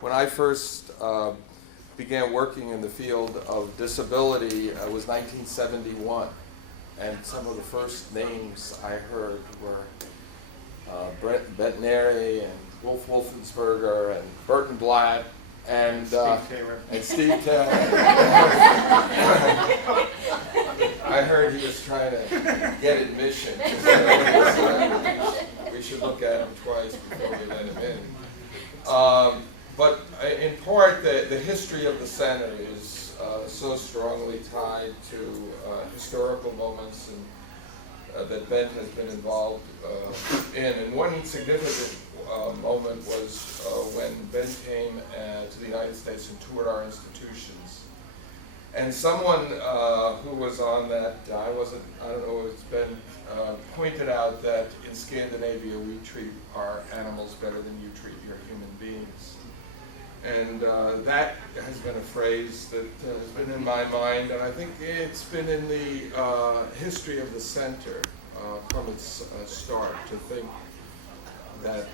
When I first began working in the field of disability, it was 1971, and some of the first names I heard were Bengt Nirje and Wolfensberger and Burton Blatt and Steve Taylor. I heard he was trying to get admission. We should look at him twice before we let him in. But in part, the history of the center is so strongly tied to historical moments that Bengt has been involved in. And one significant moment was when Bengt came to the United States and toured our institutions. And someone who was on that, I don't know, it's been pointed out that in Scandinavia we treat our animals better than you treat your human beings. And that has been a phrase that has been in my mind, and I think it's been in the history of the center from its start, to think that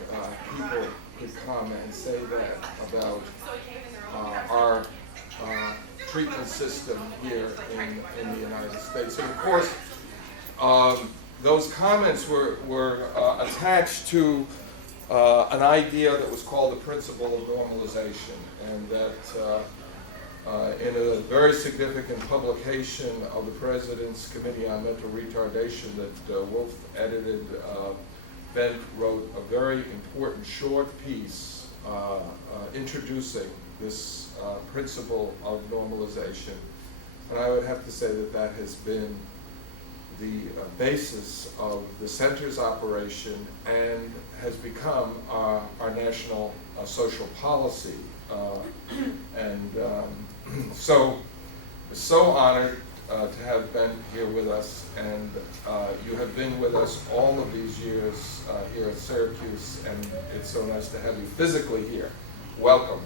people could come and say that about our treatment system here in the United States. And of course, those comments were attached to an idea that was called the principle of normalization, and that in a very significant publication of the President's Committee on Mental Retardation that Wolf edited, Bengt wrote a very important short piece introducing this principle of normalization. And I would have to say that that has been the basis of the center's operation and has become our national social policy. So honored to have been here with us, and you have been with us all of these years here at Syracuse, and it's so nice to have you physically here. Welcome.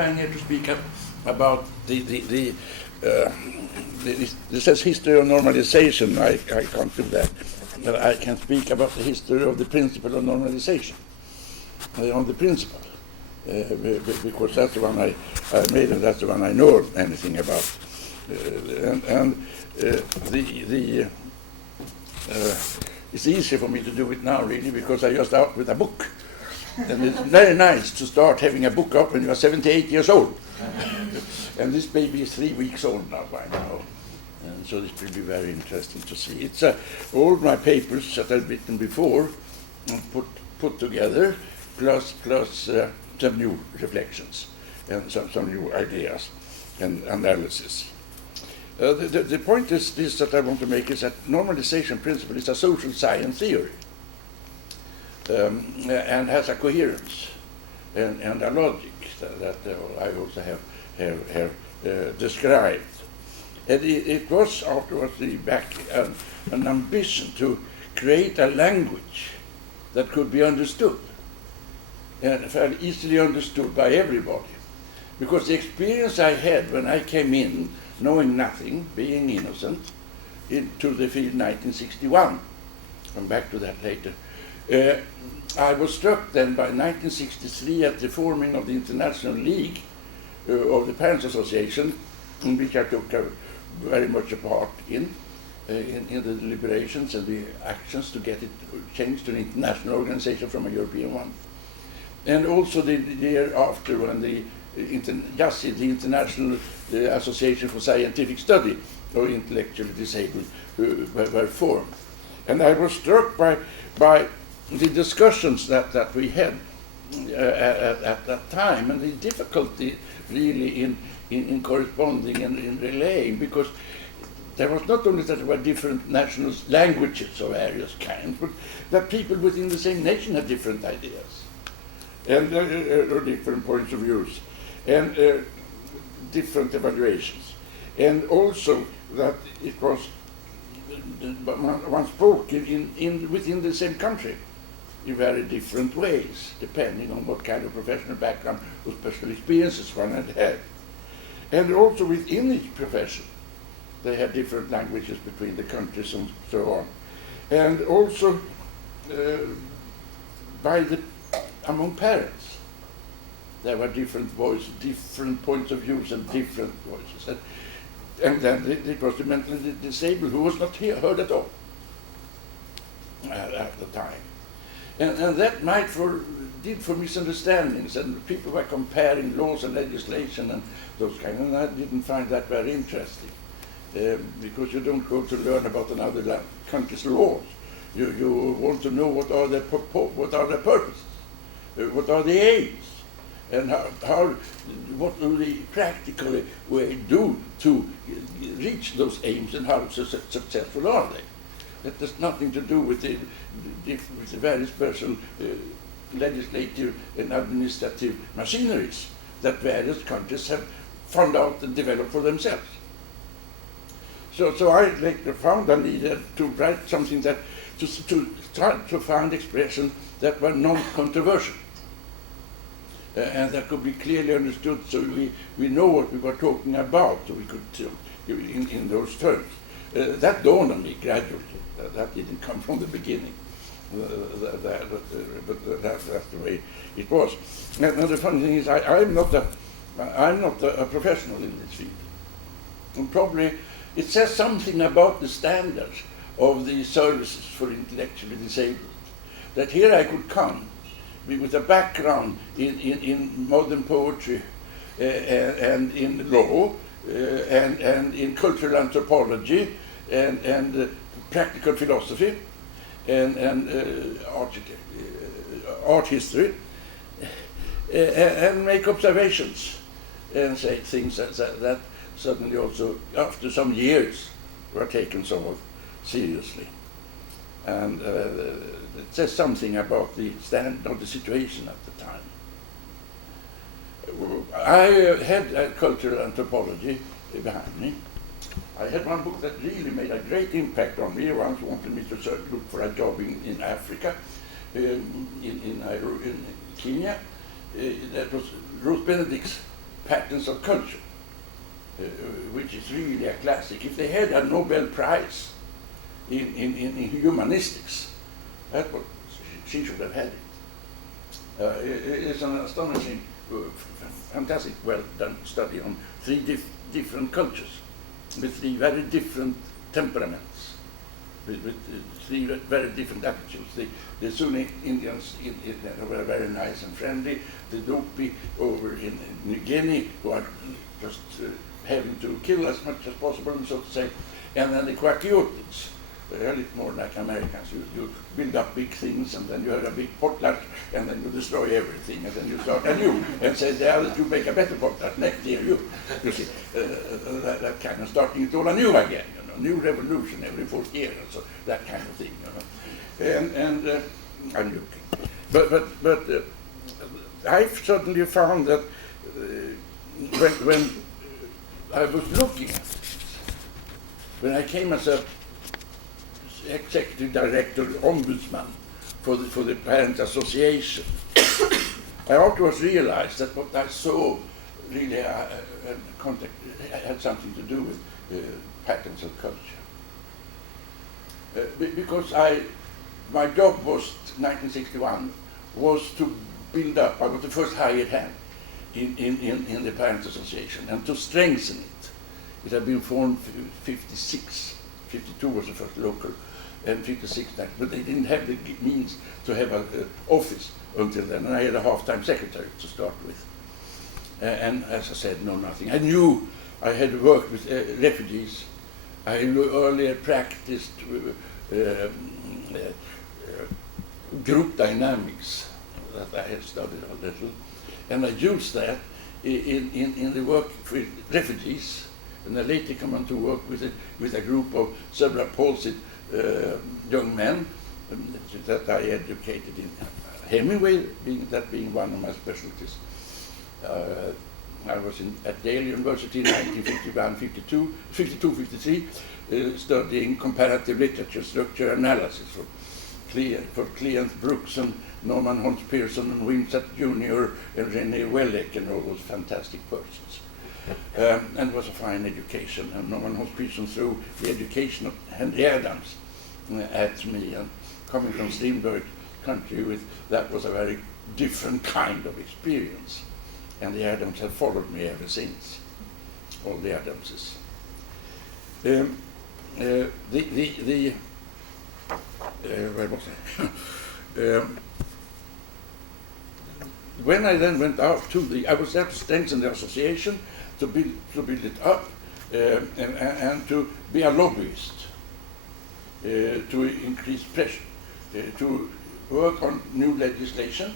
I'm here to speak up about this says history of normalization. I can't do that, but I can speak about the history of the principle of normalization, on the principle, because that's the one I made, and that's the one I know anything about. It's easy for me to do it now, really, because I just out with a book. And it's very nice to start having a book up when you are 78 years old. And this baby is 3 weeks old now by now. And so this will be very interesting to see. It's all my papers that I've written before, put together, plus some new reflections and some new ideas and analysis. The point is this that I want to make is that normalization principle is a social science theory. And has a coherence and a logic that I also have described. And it was afterwards back an ambition to create a language that could be understood and fairly easily understood by everybody. Because the experience I had when I came in, knowing nothing, being innocent, into the field in 1961, come back to that later, I was struck then by 1963 at the forming of the International League of the Parents Association, in which I took very much a part in the deliberations and the actions to get it changed to an international organization from a European one. And also the year after, when the International Association for Scientific Study of Intellectually Disabled were formed. And I was struck by the discussions that we had at that time, and the difficulty really in corresponding and in relaying, because there was not only that there were different national languages of various kinds, but that people within the same nation had different ideas and different points of views and different evaluations, and also that it was one spoke within the same country in very different ways, depending on what kind of professional background or special experiences one had. And also within each profession, they had different languages between the countries and so on. And also among parents. There were different voices, different points of views, and different voices. And then it was the mentally disabled who was not heard at all at the time. And that might did for misunderstandings, and people were comparing laws and legislation and those kind, and I didn't find that very interesting, because you don't go to learn about another country's laws. You want to know what are their purposes, what are the aims, and what will they practically do to reach those aims, and how successful are they. That has nothing to do with the various special legislative and administrative machineries that various countries have found out and developed for themselves. So I found I needed to write something that to try to find expressions that were non-controversial and that could be clearly understood, so we know what we were talking about, so we could in those terms. That dawned on me gradually. That didn't come from the beginning. But that's the way it was. And the funny thing is, I'm not a professional in this field. And probably it says something about the standards of the services for intellectually disabled. That here I could come with a background in modern poetry and in law and in cultural anthropology and practical philosophy and art history, and make observations and say things that suddenly also, after some years, were taken somewhat seriously. And it says something about the stand of the situation at the time. I had cultural anthropology behind me. I had one book that really made a great impact on me. Once wanted me to look for a job in Africa, in Kenya. That was Ruth Benedict's Patterns of Culture, which is really a classic. If they had a Nobel Prize in humanistics, that's what she should have had it. It's an astonishing, fantastic, well done study on three different cultures with three very different temperaments, with three very different attitudes. The Sunni Indians were very nice and friendly. The Dupi over in New Guinea, who are just having to kill as much as possible, so to say. And then the Quackiotics, they're a little more like Americans. You build up big things, and then you have a big potluck, and then you destroy everything, and then you start anew and say, yeah, you make a better potluck next year. You see, that kind of starting it all anew again. New revolution every 4th year, or so that kind of thing. And I'm joking, but I suddenly found that when I was looking at it, when I came as a executive director, ombudsman for the Parent Association, I afterwards realized that what I saw really had something to do with patterns of culture. Because my job was, 1961, was to build up, I was the first hired hand in the Parent Association, and to strengthen it. It had been formed 56, 52 was the first local, and 56, but they didn't have the means to have an office until then, and I had a half-time secretary to start with. And as I said, no nothing. I knew I had worked with refugees. I earlier practiced group dynamics that I had studied a little, and I used that in the work with refugees, and I later come on to work with a group of cerebral palsy young men that I educated in Hemingway, being one of my specialties. I was at Yale University in 1951, 52, 53, studying comparative literature, structure analysis for Cleant Brooks and Norman Holmes Pearson and Winsett Jr. and René Welleck and all those fantastic persons. And it was a fine education. And Norman Holmes Pearson threw the education of Henry Adams at me, and coming from Strindberg, country that was a very different kind of experience. And the Adams have followed me ever since, all the Adamses. Where was I? When I then went out I was there to strengthen the association, to build it up, and to be a lobbyist, to increase pressure, to work on new legislation,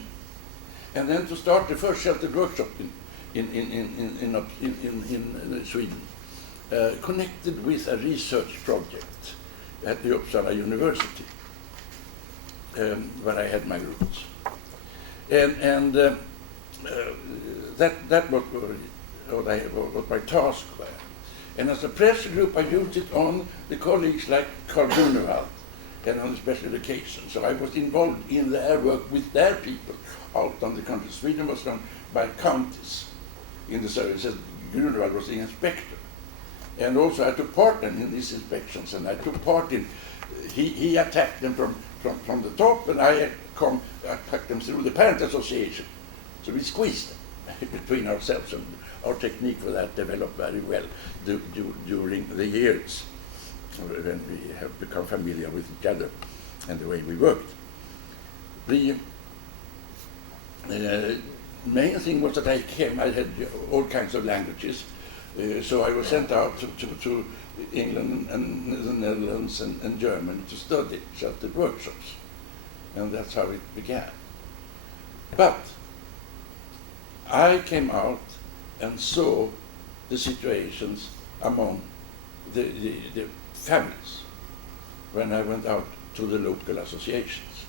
and then to start the first sheltered workshop in Sweden, connected with a research project at the Uppsala University, where I had my roots. And that was what my task were. And as a press group, I used it on the colleagues like Carl Grunewald and on special occasions. So I was involved in their work with their people out on the country. Sweden was run by counties in the services. Grunewald was the inspector. And also I took part in these inspections, and I took part in, he attacked them from the top, and I attacked them through the parent association. So we squeezed them between ourselves, and our technique for that developed very well during the years when we have become familiar with each other and the way we worked. The main thing was that I had all kinds of languages, so I was sent out to England and the Netherlands and Germany to study sheltered workshops, and that's how it began. But I came out and saw the situations among the families when I went out to the local associations.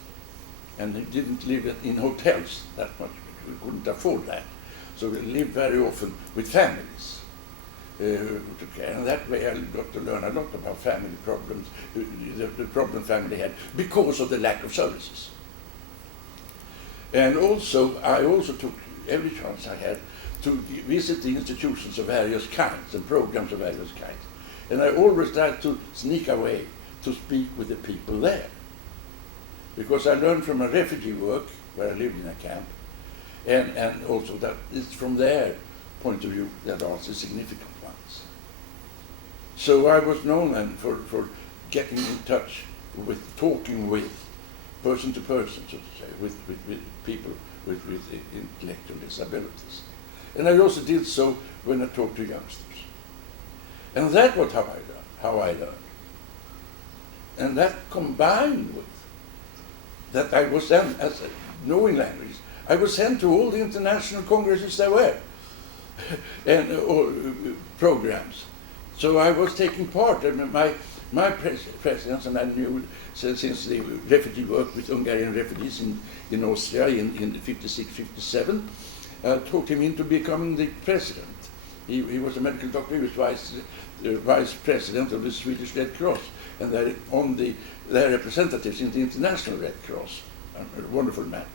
And they didn't live in hotels that much, because we couldn't afford that. So we lived very often with families who took care. And that way I got to learn a lot about family problems, the problem family had, because of the lack of services. And also, I also took every chance I had to visit the institutions of various kinds and programs of various kinds. And I always tried to sneak away to speak with the people there. Because I learned from a refugee work, where I lived in a camp, and also that it's from their point of view that are the significant ones. So I was known then for getting in touch with, talking with, person to person, so to say, with people with intellectual disabilities. And I also did so when I talked to youngsters. And that was how I learned. And that combined with that I was then, as knowing language, I was sent to all the international congresses there were, and programs. So I was taking part. I mean, my presence, and I knew since the refugee work with Hungarian refugees in Austria in 56, 57, took him into becoming the president. He was a medical doctor. He was vice president of the Swedish Red Cross, and their representatives in the International Red Cross. A wonderful man.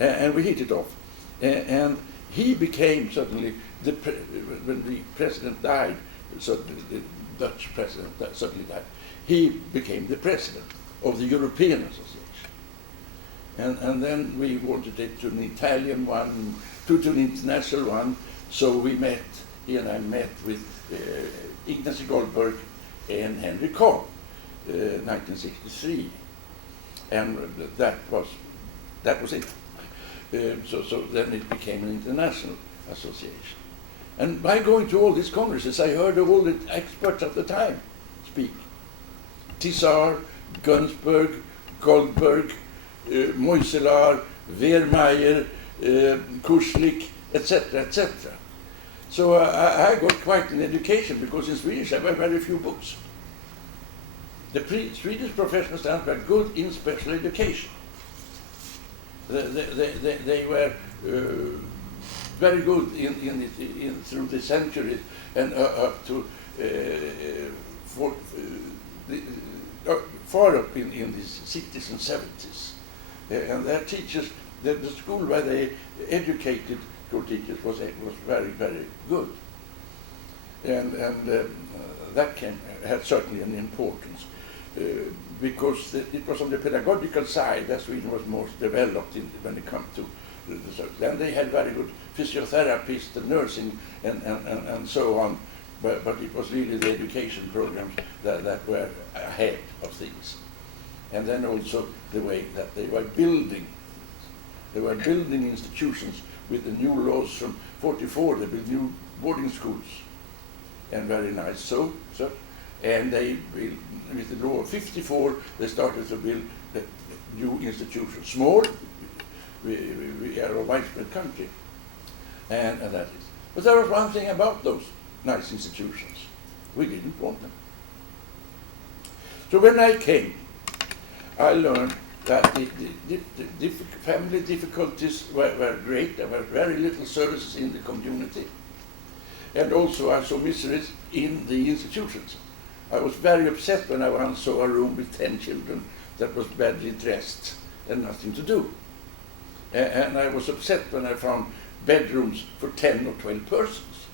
And we hit it off. And he became suddenly, when the president died, suddenly the Dutch president suddenly died, he became the president of the European Association. And then we wanted it to an Italian one, to an international one, so he and I met with Ignacy Goldberg and Henry Kohl, 1963. And that was it. So then it became an international association. And by going to all these congresses, I heard all the experts at the time speak. Tissar, Gunsberg, Goldberg, Moiselar, Wehrmeyer, Kurslik, etc., etc. So I got quite an education, because in Swedish I have very few books. The Swedish professional standards were good in special education. They were very good in through the centuries and up to far up in the 60s and 70s. And their teachers, the school where they educated teachers was very, very good. And that had certainly an importance. because it was on the pedagogical side that Sweden was most developed when it comes to the service. Then they had very good physiotherapists and nursing and so on, but it was really the education programs that were ahead of things. And then also the way that they were building. They were building institutions with the new laws from 44. They built new boarding schools, and very nice. So and they built, with the law of 54, they started to build the new institutions. Small, we are a widespread country, and that is. But there was one thing about those nice institutions: we didn't want them. So when I came, I learned that the family difficulties were great. There were very little services in the community. And also I saw miseries in the institutions. I was very upset when I once saw a room with 10 children that was badly dressed and nothing to do. And I was upset when I found bedrooms for 10 or 12 persons.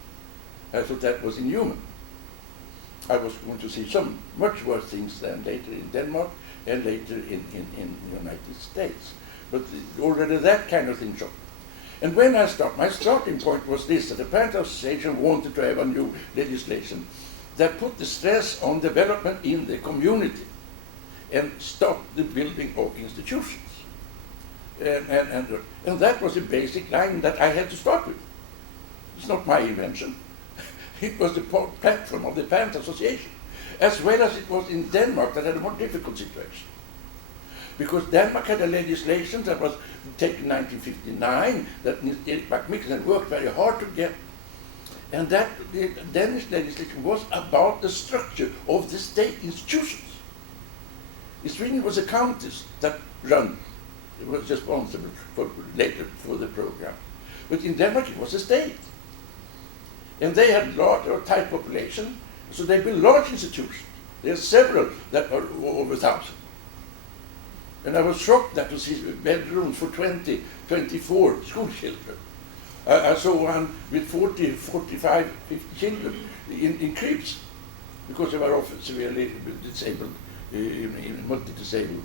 I thought that was inhuman. I was going to see some much worse things than later in Denmark and later in the United States. But already that kind of thing shocked. And when I started, my starting point was this, that the Parent Association wanted to have a new legislation that put the stress on development in the community and stop the building of institutions. And that was the basic line that I had to start with. It's not my invention. It was the platform of the Parent Association, as well as it was in Denmark that had a more difficult situation. Because Denmark had a legislation that was taken in 1959 that Nirje had worked very hard to get. And that the Danish legislation was about the structure of the state institutions. In Sweden it was the counties that was responsible later for the program. But in Denmark it was the state. And they had large or tight population, so they built large institutions. There are several that are over 1,000. And I was shocked that to see bedrooms for 20, 24 school children. I saw one with 40, 45, 50 children in cribs, because they were often severely disabled, multi-disabled.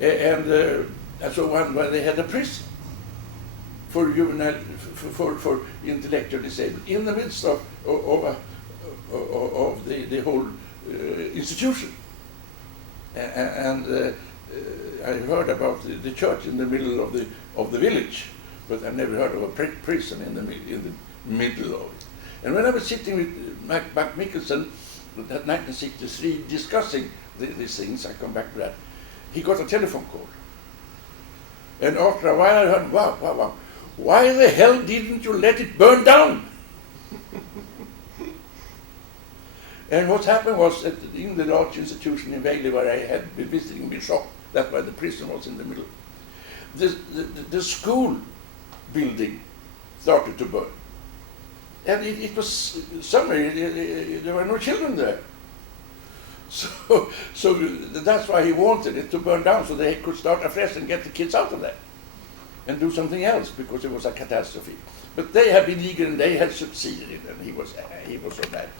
And I saw one where they had a prison for juvenile, for intellectually disabled, in the midst of the whole institution. And I heard about the church in the middle of the village, but I never heard of a prison in the middle of it. And when I was sitting with Mac Mickelson in 1963 discussing these things, I come back to that, he got a telephone call. And after a while I heard, wow, why the hell didn't you let it burn down? And what happened was that in the large institution in Vejle where I had been visiting, been shocked, that's why the prison was in the middle. The school building started to burn. And it was summer, there were no children there. So that's why he wanted it to burn down, so they could start afresh and get the kids out of there and do something else, because it was a catastrophe. But they had been eager and they had succeeded, and he was so bad.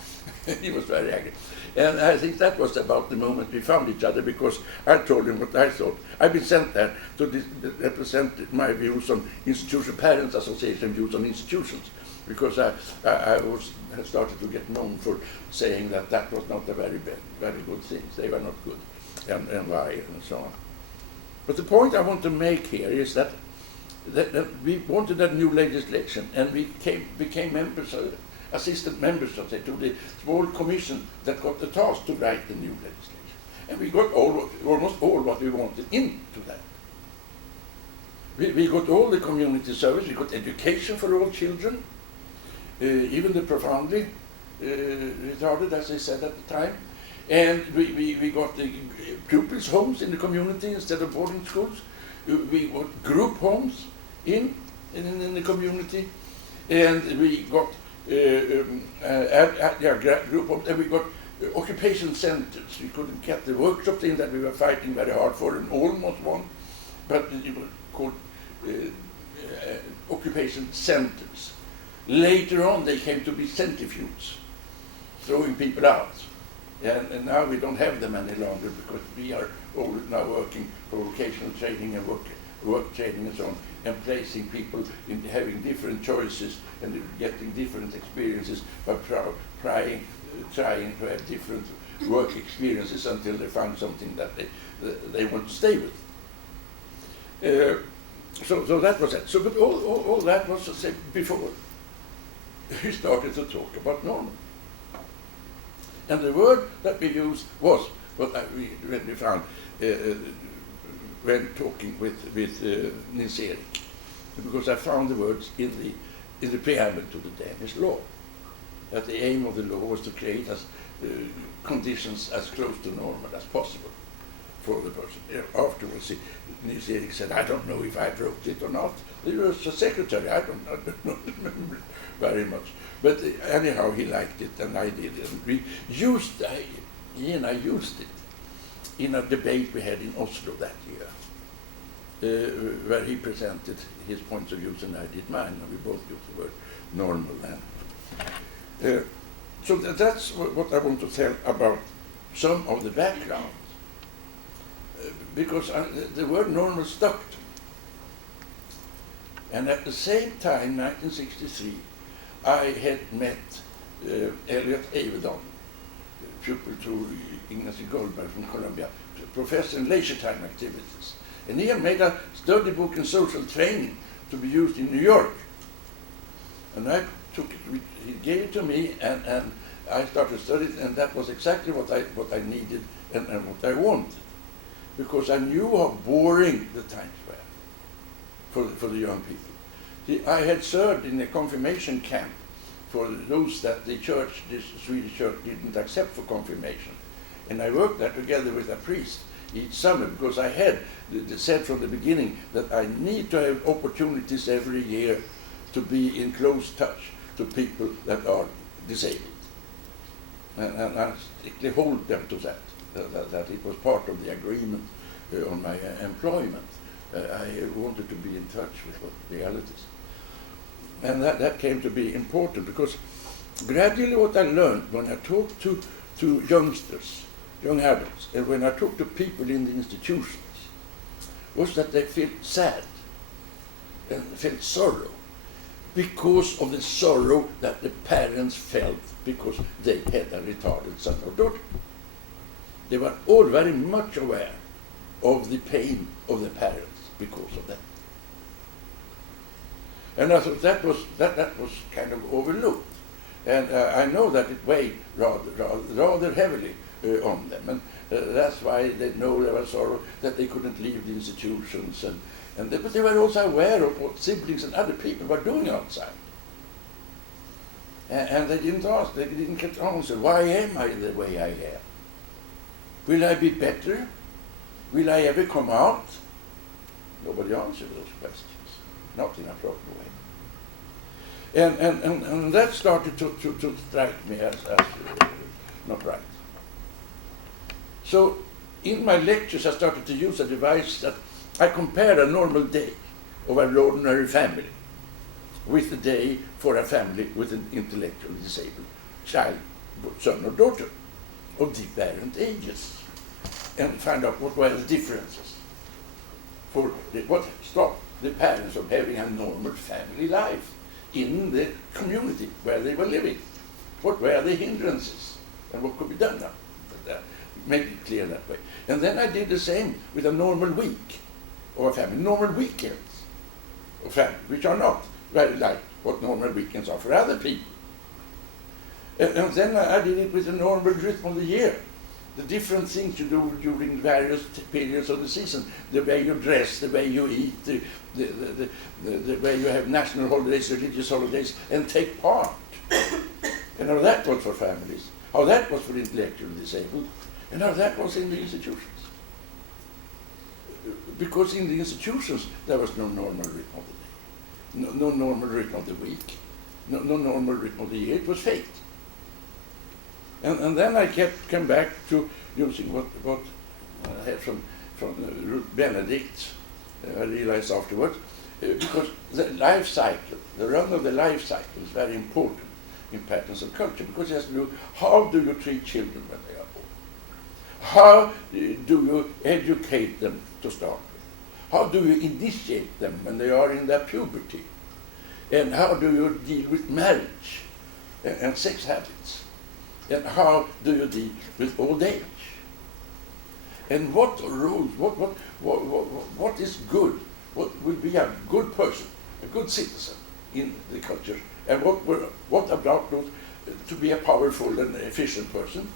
He was very angry. And I think that was about the moment we found each other, because I told him what I thought. I've been sent there to represent my views on institution, Parents Association views on institutions, because I had started to get known for saying that was not a very good thing. They were not good, and why, and so on. But the point I want to make here is that we wanted a new legislation, and we became members, assistant members of to the small commission that got the task to write the new legislation. And we got almost all what we wanted into that. We got all the community service, we got education for all children, even the profoundly retarded, as they said at the time. And we got the pupils' homes in the community instead of boarding schools. We got group homes in the community, and we got group homes, and we got occupation centers. We couldn't get the workshop thing that we were fighting very hard for and almost won, but it was called occupation centers. Later on they came to be centrifuges, throwing people out. And now we don't have them any longer because we are all now working for vocational training and work training and so on, and placing people in having different choices and getting different experiences by trying to have different work experiences until they find something that they want to stay with. So that was it. So, but all that was to say before we started to talk about normal. And the word that we used was what we found when talking with Nirje, because I found the words in the preamble to the Danish law, that the aim of the law was to create conditions as close to normal as possible for the person. Afterwards, Nirje said, I don't know if I wrote it or not. He was a secretary, I don't remember very much. But anyhow, he liked it and I did it. We used, he and I used it in a debate we had in Oslo that year, where he presented his points of view and I did mine, and we both used the word normal then. So that's what I want to tell about some of the background, because the word normal stuck to me. And at the same time, 1963, I had met Elliot Avedon, pupil to Ignacy Goldberg from Columbia, professor in leisure time activities. And he had made a study book in social training to be used in New York. And I took it, he gave it to me, and I started studying, and that was exactly what I needed and what I wanted. Because I knew how boring the times were for the young people. I had served in a confirmation camp for those that the church, this Swedish church, didn't accept for confirmation. And I worked there together with a priest each summer, because I had said from the beginning that I need to have opportunities every year to be in close touch to people that are disabled. And I strictly hold them to that it was part of the agreement on my employment. I wanted to be in touch with realities. And that came to be important, because gradually what I learned when I talked to youngsters, young adults, and when I talked to people in the institutions, was that they felt sad and felt sorrow because of the sorrow that the parents felt because they had a retarded son or daughter. They were all very much aware of the pain of the parents because of that. And I thought that was kind of overlooked. And I know that it weighed rather heavily on them. And that's why they know there was sorrow that they couldn't leave the institutions. But they were also aware of what siblings and other people were doing outside. And they didn't ask, they didn't get answer, why am I the way I am? Will I be better? Will I ever come out? Nobody answered those questions, not in a proper way. And that started to strike me as not right. So in my lectures I started to use a device that I compared a normal day of an ordinary family with a day for a family with an intellectually disabled child, son or daughter, of different ages, and find out what were the differences for what stopped the parents from having a normal family life in the community where they were living. What were the hindrances and what could be done now? Make it clear that way. And then I did the same with a normal week of a family, normal weekends of family, which are not very like what normal weekends are for other people. And then I did it with the normal rhythm of the year. The different things you do during various periods of the season, the way you dress, the way you eat, the way you have national holidays, religious holidays, and take part. And how that was for families, how that was for intellectually disabled, and how that was in the institutions. Because in the institutions there was no normal rhythm of the day, no normal rhythm of the week, no normal rhythm of the year. It was fate. And then I came back to using what I had from Benedict, I realized afterwards, because the life cycle, the run of the life cycle is very important in patterns of culture, because it has to do how do you treat children when they are born. How do you educate them to start with? How do you initiate them when they are in their puberty? And how do you deal with marriage and sex habits? And how do you deal with old age? And what rules, what is good? What will be a good person, a good citizen in the culture? And what about those to be a powerful and efficient person?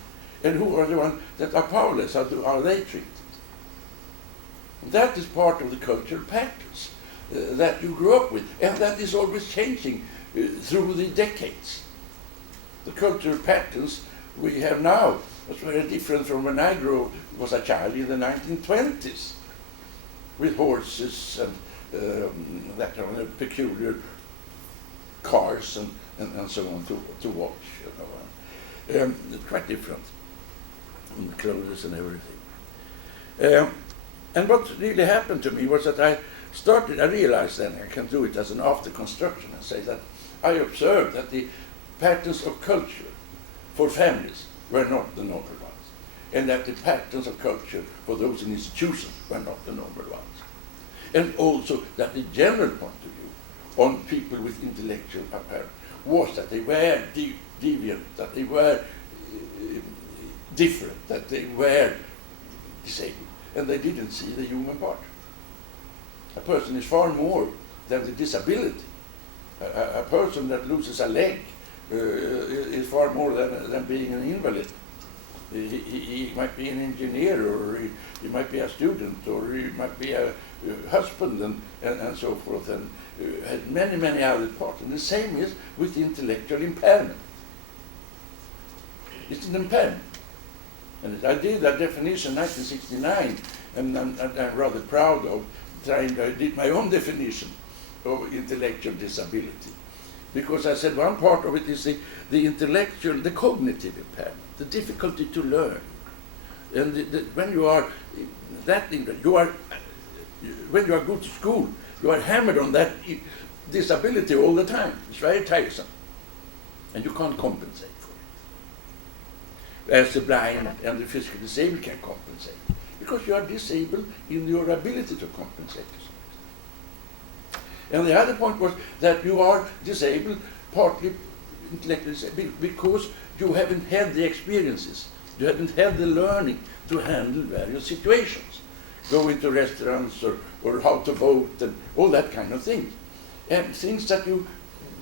And who are the ones that are powerless? How are they treated? That is part of the cultural patterns that you grew up with, and that is always changing through the decades. The cultural patterns we have now was very different from when I was a child in the 1920s, with horses and that kind of peculiar cars and so on to watch. It's quite different, and clothes and everything. And what really happened to me was that I realized then I can do it as an after construction and say that I observed that the patterns of culture for families were not the normal ones, and that the patterns of culture for those in institutions were not the normal ones. And also that the general point of view on people with intellectual impairment was that they were deviant, that they were different, that they were disabled, and they didn't see the human part. A person is far more than the disability. A person that loses a leg is far more than being an invalid. He might be an engineer, or he might be a student, or he might be a husband, and so forth, and had many other parts. And the same is with intellectual impairment. It's an impairment. And I did that definition in 1969, and I'm rather proud of I did my own definition of intellectual disability. Because I said one part of it is the intellectual, the cognitive impairment, the difficulty to learn. And when you are that thing, when you are good to school, you are hammered on that disability all the time. It's very tiresome. And you can't compensate for it. As the blind and the physically disabled can compensate. Because you are disabled in your ability to compensate yourself. And the other point was that you are disabled, partly intellectually disabled, because you haven't had the experiences, you haven't had the learning to handle various situations. Go into restaurants or how to vote and all that kind of things. And things that you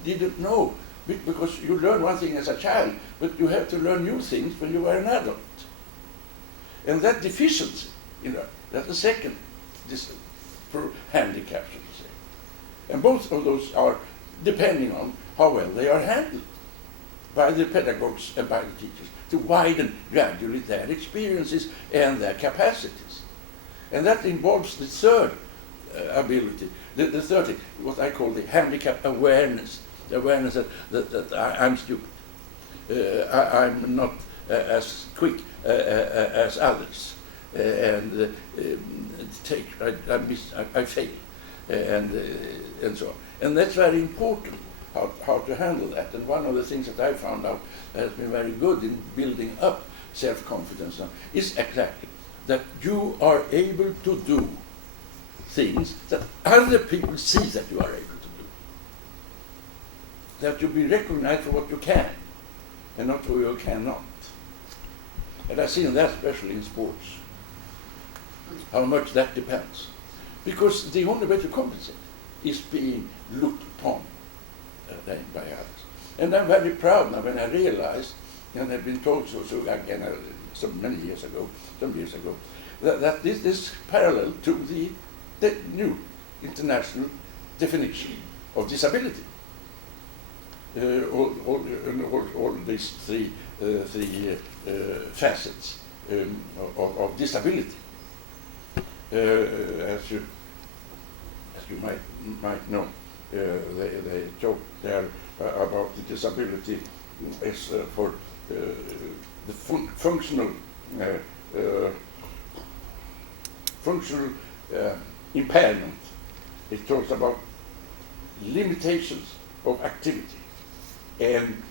didn't know, because you learn one thing as a child, but you have to learn new things when you are an adult. And that deficiency, that's the second handicap, so to say. And both of those are depending on how well they are handled by the pedagogues and by the teachers to widen gradually their experiences and their capacities. And that involves the third ability, the third thing, what I call the handicap awareness. The awareness that I'm stupid. I'm not as quick as others. And I fail. And so on. And that's very important, how to handle that. And one of the things that I found out that has been very good in building up self-confidence now is exactly that you are able to do things that other people see that you are able to do. That you be recognized for what you can and not for what you cannot. And I've seen that especially in sports, how much that depends. Because the only way to compensate is being looked upon by others. And I'm very proud now when I realized, and I've been told so again some years ago, that this is parallel to the new international definition of disability. All these three facets of disability. As you might know, they talk there about the disability as for the functional impairment. It talks about limitations of activity and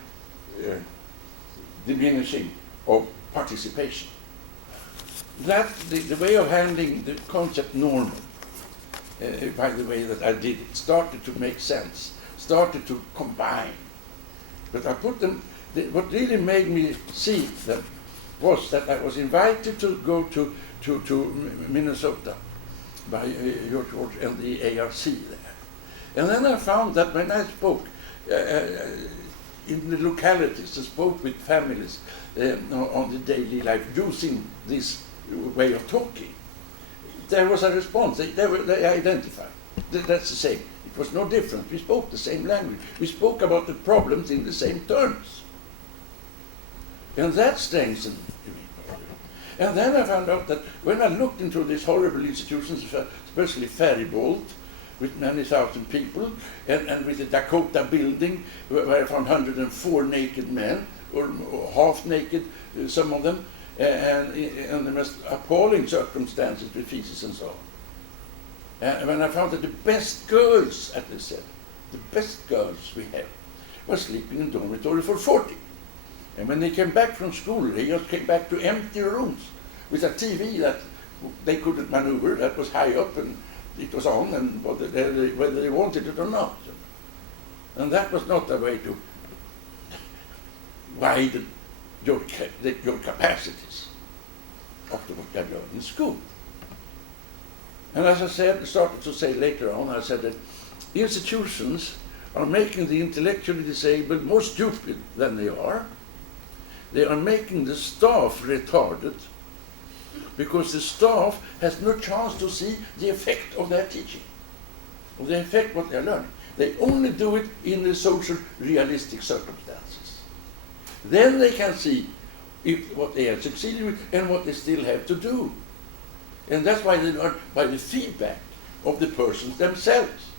diminishing of participation. that the way of handling the concept normal, by the way that I did it, started to make sense, started to combine. But I put them, what really made me see them was that I was invited to go to Minnesota by George and the ARC there. And then I found that when I spoke in the localities, I spoke with families on the daily life using this way of talking, there was a response. They identified. That's the same. It was no different. We spoke the same language. We spoke about the problems in the same terms. And that strengthened me. And then I found out that when I looked into these horrible institutions, especially Faribault, with many thousand people, and with the Dakota building, where I found 104 naked men, or half naked, some of them, and the most appalling circumstances with feces and so on. And when I found that the best girls, as they said, the best girls we have, were sleeping in dormitory for 40. And when they came back from school, they just came back to empty rooms with a TV that they couldn't maneuver, that was high up, and it was on, and whether they wanted it or not. And that was not a way to widen your capacities after what they learned in school. And as I started to say later on, I said that institutions are making the intellectually disabled more stupid than they are. They are making the staff retarded because the staff has no chance to see the effect of their teaching, of the effect of what they're learning. They only do it in the social realistic circumstances. Then they can see what they have succeeded with and what they still have to do. And that's why they learn by the feedback of the persons themselves,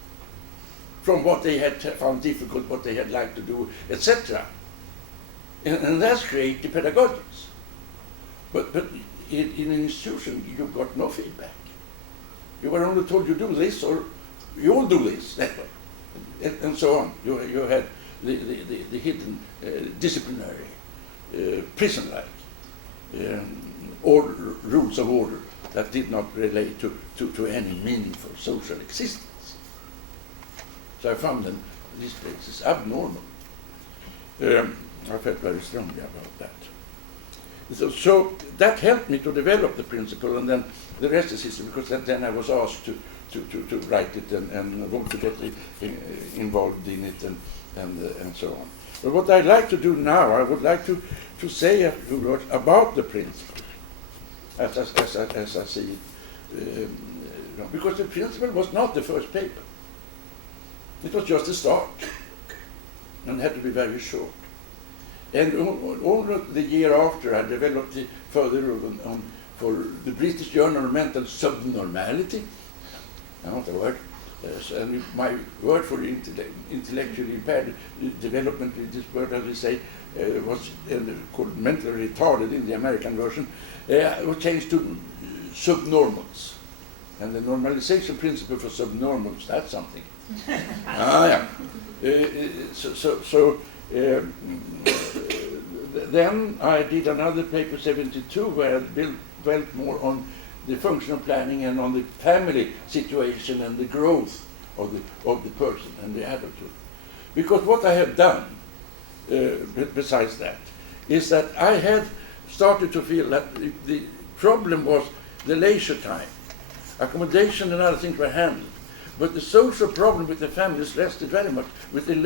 from what they had found difficult, what they had liked to do, etc. And that's creative pedagogics. But in an institution, you got no feedback. You were only told you do this, or you all do this, that way, and so on. You had the hidden disciplinary, prison-like rules of order that did not relate to any meaningful social existence. So I found them, these places, abnormal. I felt very strongly about that. So that helped me to develop the principle, and then the rest is history, because then I was asked to write it and want to get involved in it and so on. But what I'd like to do now, I would like to say a few words about the principle, as I see it, because the principle was not the first paper. It was just a start, and had to be very short. And all the year after, I developed it further for the British Journal of Mental Subnormality. I want the word. And my word for intellectually impaired development, this word, as we say, was called mentally retarded in the American version, was changed to subnormals. And the normalization principle for subnormals, that's something. Then I did another paper, 72, where I dwelt more on the functional planning and on the family situation and the growth of the person and the adulthood. Because what I have done, besides that, is that I had started to feel that the problem was the leisure time. Accommodation and other things were handled. But the social problem with the families rested very much with the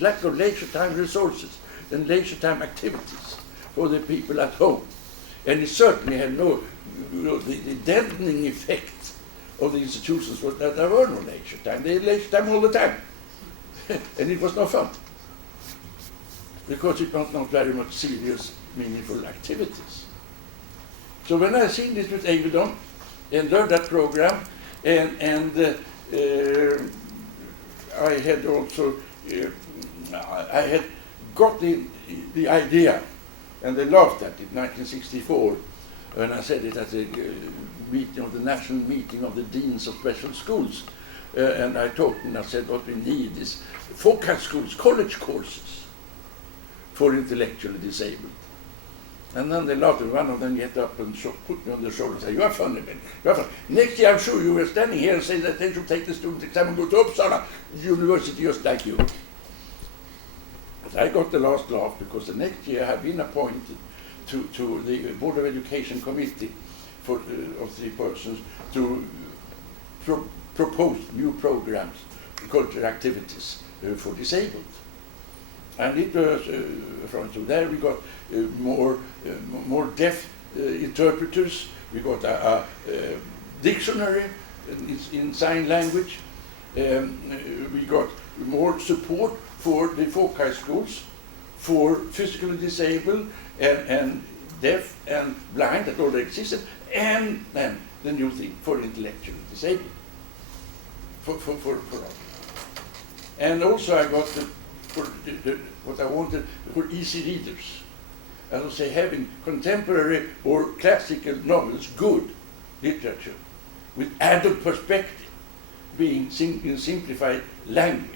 lack of leisure time resources and leisure time activities for the people at home. And it certainly had the deadening effect of the institutions was that there were no leisure time. They had leisure time all the time. And it was no fun. Because it was not very much serious, meaningful activities. So when I seen this with Avedon and learned that program, and I had also, I had got the idea, and they laughed at it in 1964 when I said it at the meeting of the national meeting of the deans of special schools. And I talked and I said what we need is focus schools, college courses for intellectually disabled. And then they laughed, and one of them get up and put me on the shoulder and say, "You are funny, man. You are funny. Next year, I'm sure you were standing here and say that they should take the student exam and go to Uppsala University just like you." But I got the last laugh because the next year I had been appointed to the Board of Education Committee of 3 persons to propose new programs, cultural activities for disabled. And it was from there we got more deaf interpreters. We got a dictionary in sign language. We got more support for the folk high schools, for physically disabled and deaf and blind that already existed, and then the new thing for intellectually disabled. For and also I got what I wanted for easy readers. I would say having contemporary or classical novels, good literature, with adult perspective, being in simplified language.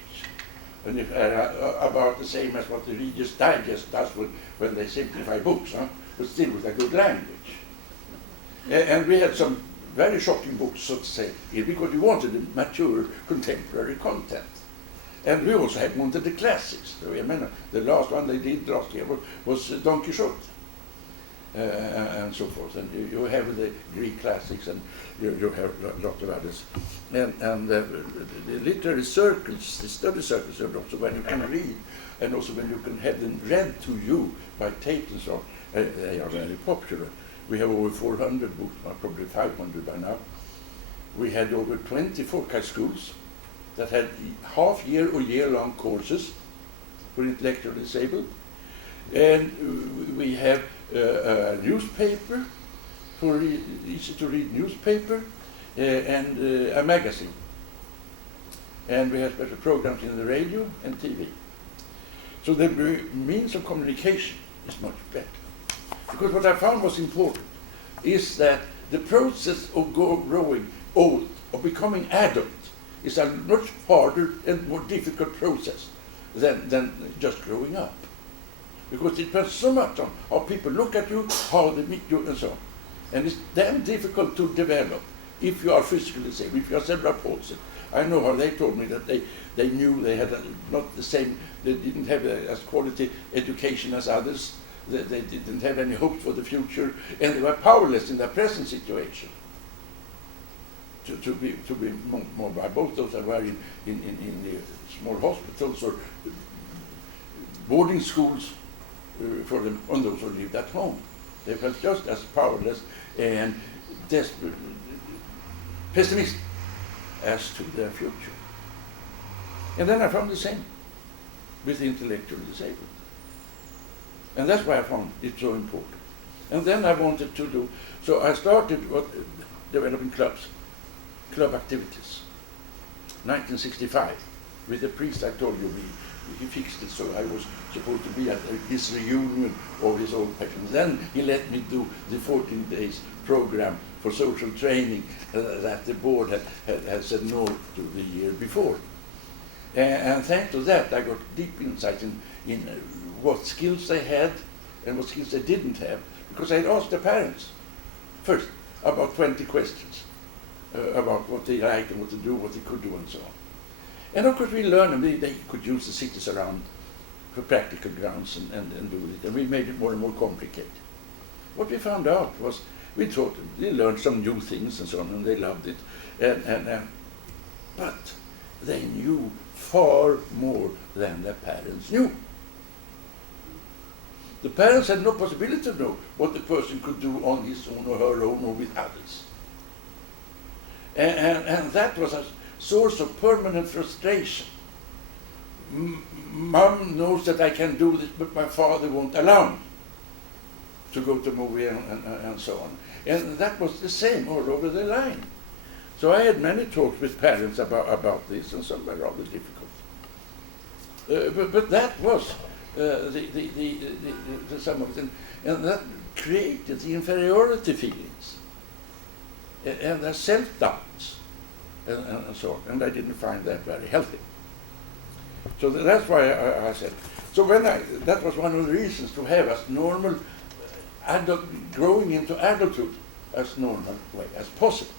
And if, about the same as what the Reader's Digest does when they simplify books, but still with a good language. And we had some very shocking books, so to say, because we wanted a mature contemporary content. And we also wanted the classics. So, I mean, the last one they did last year was Don Quixote, and so forth. And you have the Greek classics, and you have a lot of others. And the literary circles, the study circles, are also when you can read, and also when you can have them read to you by tapes, or they are very popular. We have over 400 books, probably 500 by now. We had over 20 folk high schools that had half-year or year-long courses for intellectually disabled. And we have a newspaper, for easy-to-read newspaper, and a magazine. And we have special programs in the radio and TV. So the means of communication is much better. Because what I found was important is that the process of growing old, of becoming adult, is a much harder and more difficult process than just growing up. Because it depends so much on how people look at you, how they meet you, and so on. And it's damn difficult to develop if you are physically disabled, if you are cerebral palsy. I know how they told me that they knew they had not the same, they didn't have as quality education as others. They didn't have any hope for the future, and they were powerless in their present situation to be more by both those that were in the small hospitals or boarding schools for them, on those who lived at home. They felt just as powerless and desperate, pessimistic as to their future. And then I found the same with the intellectually disabled. And that's why I found it so important. And then I wanted to do, so I started developing club activities. 1965, with the priest I told you, he fixed it so I was supposed to be at his reunion of his old patients. Then he let me do the 14 days program for social training that the board had said no to the year before. And thanks to that, I got deep insight in what skills they had and what skills they didn't have, because I had asked the parents first about 20 questions about what they liked and what to do, what they could do, and so on. And of course we learned, and they could use the cities around for practical grounds and do it, and we made it more and more complicated. What we found out was, we thought they learned some new things and so on, and they loved it, but they knew far more than their parents knew. The parents had no possibility to know what the person could do on his own or her own or with others. And that was a source of permanent frustration. Mom knows that I can do this, but my father won't allow me to go to a movie and so on. And that was the same all over the line. So I had many talks with parents about this, and some were rather difficult. But that was the some of them, and that created the inferiority feelings and the self-doubts and so on. And I didn't find that very healthy. So that's why I said. So that was one of the reasons to have as normal growing into adulthood as normal way as possible.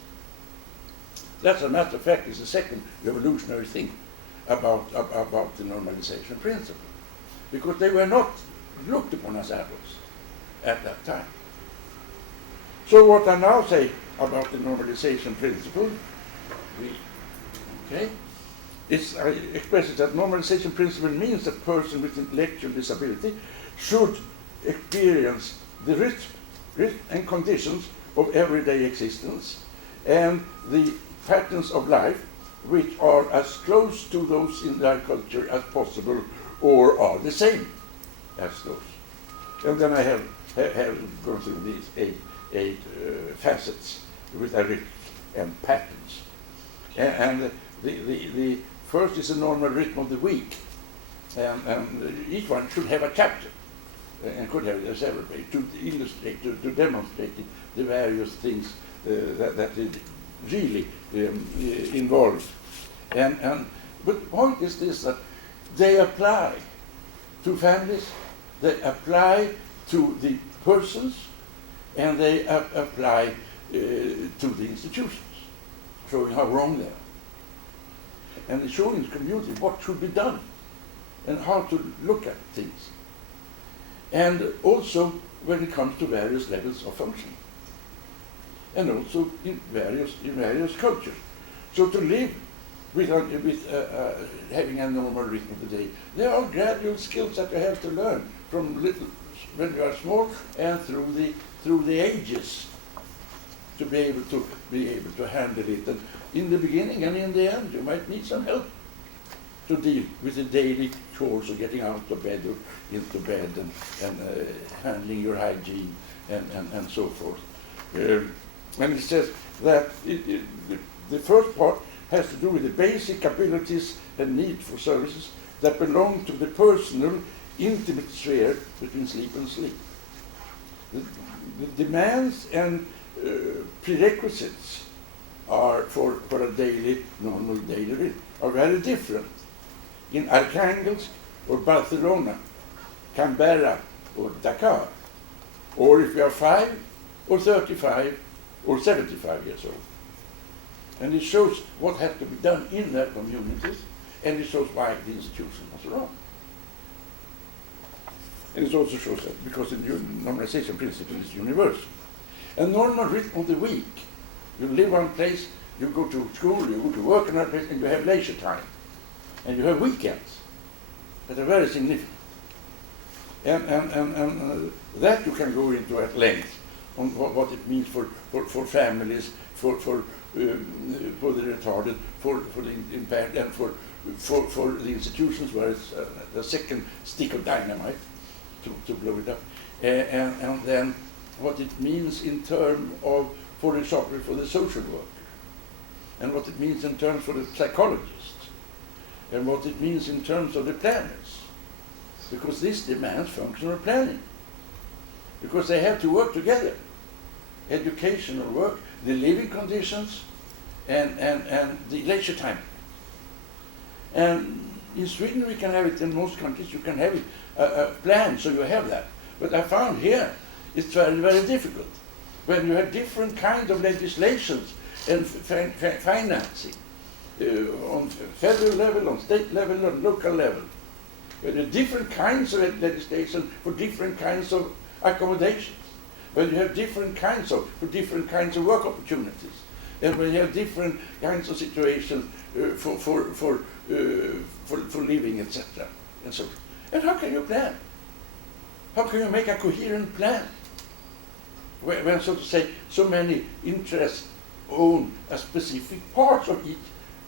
That's a matter of fact is the second revolutionary thing about the normalization principle, because they were not looked upon as adults at that time. So what I now say about the normalization principle, I express it that normalization principle means that person with intellectual disability should experience the rhythm and conditions of everyday existence and the patterns of life which are as close to those in their culture as possible or are the same as those. And then I have gone through these eight facets with a rhythm and patterns. And the first is the normal rhythm of the week. And each one should have a chapter and could have several pages to illustrate, to demonstrate the various things that it really involves. But the point is this, that they apply to families, they apply to the persons, and they apply to the institutions, showing how wrong they are. And showing the community what should be done and how to look at things. And also when it comes to various levels of functioning. And also in various cultures. So to live with having a normal rhythm of the day, there are gradual skills that you have to learn from when you are small and through the ages to be able to handle it. And in the beginning and in the end, you might need some help to deal with the daily chores of getting out of bed or into bed and handling your hygiene and so forth. And it says that the first part has to do with the basic abilities and need for services that belong to the personal, intimate sphere between sleep and sleep. The demands and prerequisites are for a normal daily rhythm are very different in Archangelsk or Barcelona, Canberra or Dakar, or if you are 5 or 35 or 75 years old. And it shows what has to be done in their communities, and it shows why the institution was wrong. And it also shows that because the normalization principle is universal. A normal rhythm of the week, you live one place, you go to school, you go to work in another place, and you have leisure time. And you have weekends that are very significant. And that you can go into at length on what it means for families, for the retarded, for the impaired, and for the institutions where it's the second stick of dynamite to blow it up. And then what it means in terms of, for example, for the social worker, and what it means in terms for the psychologist, and what it means in terms of the planners, because this demands functional planning, because they have to work together, educational work, the living conditions, and the leisure time. And in Sweden we can have it, in most countries you can have it, a plan, so you have that. But I found here it's very, very difficult when you have different kinds of legislations and financing on federal level, on state level, on local level. When you have different kinds of legislation for different kinds of accommodations. When you have different kinds of work opportunities. And when you have different kinds of situations for living, etc. And so. And how can you plan? How can you make a coherent plan? When, so to say, so many interests own a specific part of each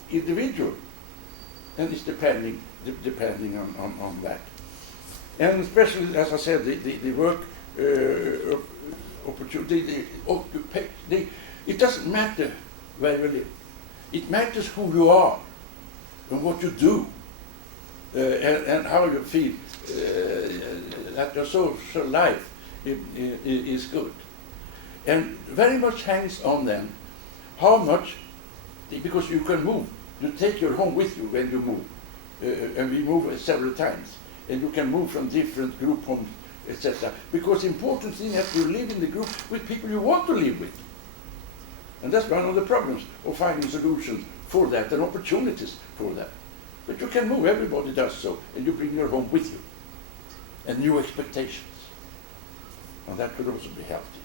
individual, and it's depending on that. And especially, as I said, the work opportunity, it doesn't matter where you live. It matters who you are and what you do and how you feel that your social life is good. And very much hangs on them how much, because you can move. You take your home with you when you move. And we move several times. And you can move from different group homes etc. Because the important thing is to live in the group with people you want to live with. And that's one of the problems of finding solutions for that and opportunities for that. But you can move, everybody does so, and you bring your home with you. And new expectations. And that could also be healthy.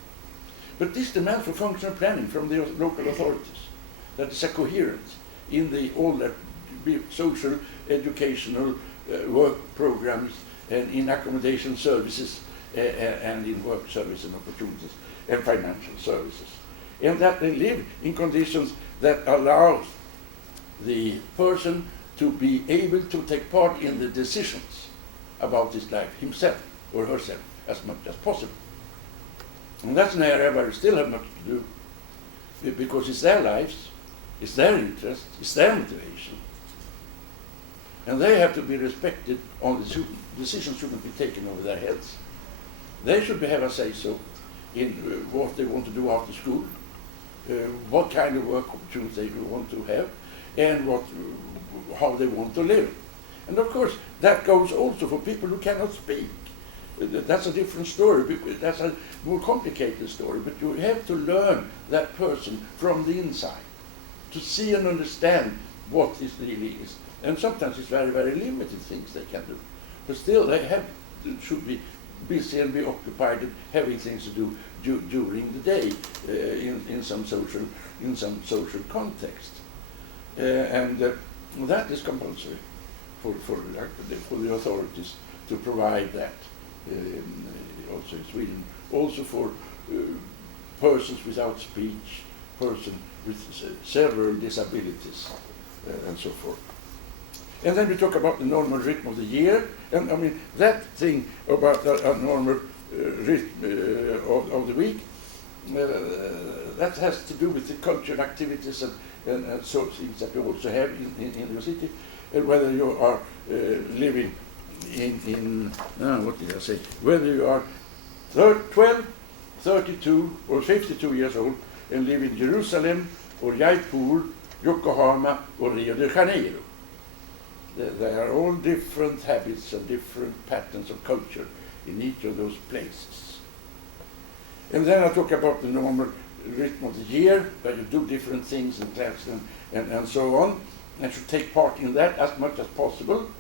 But this demand for functional planning from the local authorities, that is a coherence in all that social, educational, work programs, and in accommodation services, and in work service and opportunities, and financial services. And that they live in conditions that allow the person to be able to take part in the decisions about his life, himself or herself, as much as possible. And that's an area where we still have much to do, because it's their lives, it's their interest, it's their motivation. And they have to be respected on the decisions shouldn't be taken over their heads. They should have a say-so in what they want to do after school, what kind of work opportunities they want to have, and how they want to live. And of course, that goes also for people who cannot speak. That's a different story, because that's a more complicated story, but you have to learn that person from the inside, to see and understand what it really is. And sometimes it's very, very limited things they can do. But still, they should be busy and be occupied and having things to do during the day in some social context. And that is compulsory for the authorities to provide that. Also in Sweden, also for persons without speech, persons with several disabilities, and so forth. And then we talk about the normal rhythm of the year, and I mean that thing about a normal rhythm of the week, that has to do with the cultural activities and so things that you also have in your city, whether you are living in what did I say? Whether you are 12, 32, or 52 years old and live in Jerusalem, or Jaipur, Yokohama, or Rio de Janeiro. There are all different habits and different patterns of culture in each of those places. And then I talk about the normal rhythm of the year, where you do different things in class and so on, and should take part in that as much as possible,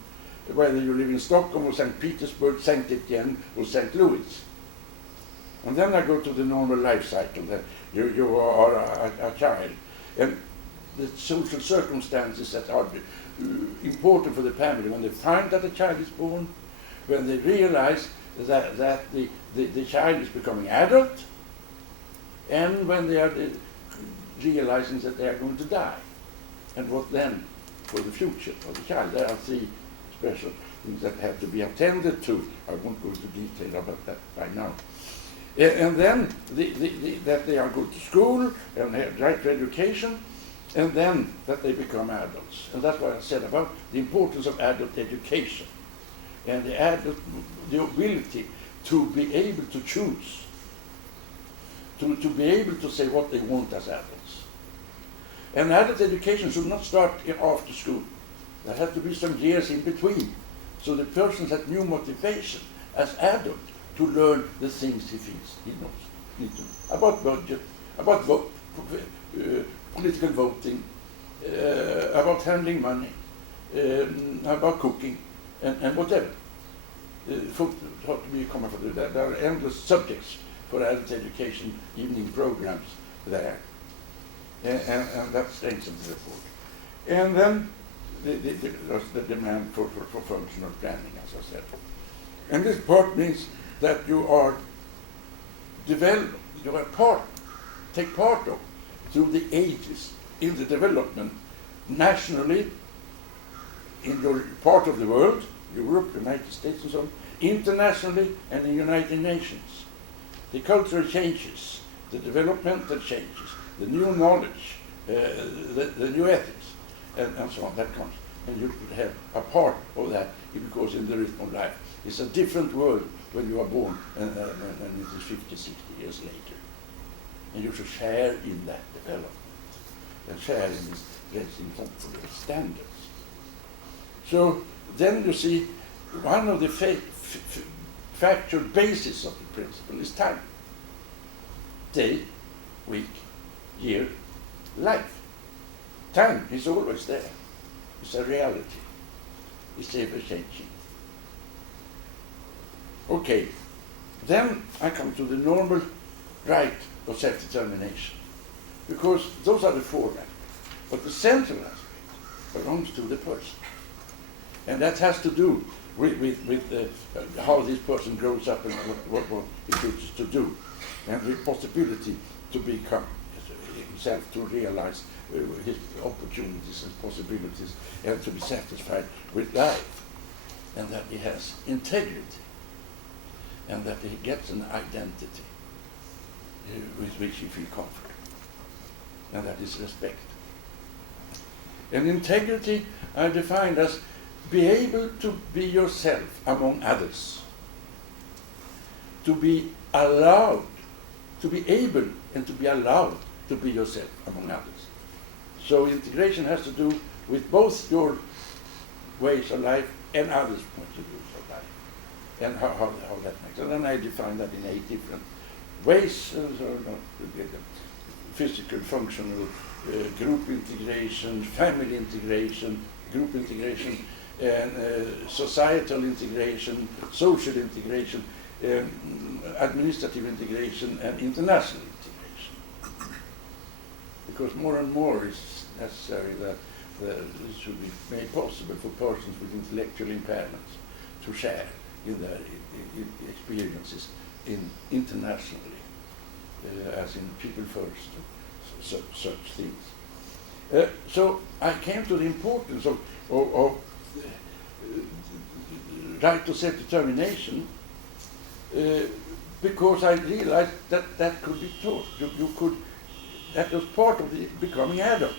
whether you live in Stockholm or St. Petersburg, St. Etienne or St. Louis. And then I go to the normal life cycle, that you are a child, and the social circumstances that are important for the family, when they find that a child is born, when they realize that the child is becoming adult, and when they are realizing that they are going to die. And what then for the future of the child? There are three special things that have to be attended to. I won't go into detail about that right now. And then that they are good to school and have right to education, and then that they become adults. And that's what I said about the importance of adult education and the ability to be able to choose, to be able to say what they want as adults. And adult education should not start after school. There have to be some years in between, so the person has new motivation as adult to learn the things he feels he needs to know about budget, about political voting, about handling money, about cooking, and whatever. There are endless subjects for adult education evening programs there, and that strengthens the report. And then the demand for functional planning, as I said. And this part means that you are developed, take part of, through the ages, in the development, nationally, in your part of the world, Europe, United States and so on, internationally and in United Nations. The cultural changes, the developmental changes, the new knowledge, the new ethics, and so on, that comes. And you could have a part of that, because in the rhythm of life, it's a different world when you are born and it is 50, 60 years later. And you should share in that development and share in this raising hopefully standards. So then you see one of the factual basis of the principle is time. Day, week, year, life. Time is always there. It's a reality. It's ever-changing. Okay, then I come to the normal right of self-determination, because those are the four aspects. But the central aspect belongs to the person. And that has to do with how this person grows up and what he chooses to do, and the possibility to become himself, to realize his opportunities and possibilities, and to be satisfied with life, and that he has integrity, and that he gets an identity with which he feels comfortable, and that is respect. And integrity I defined as be able to be yourself among others, to be allowed, to be able and to be allowed to be yourself among others. So integration has to do with both your ways of life and others' points of view of life, and how that makes. And then I define that in 8 different ways: physical, functional, group integration, family integration, group integration, and societal integration, social integration, administrative integration, and international integration. Because more and more is necessary that it should be made possible for persons with intellectual impairments to share in their experiences internationally, as in people first, such things. So I came to the importance of right to self-determination because I realized that could be taught. You could. That was part of the becoming adult.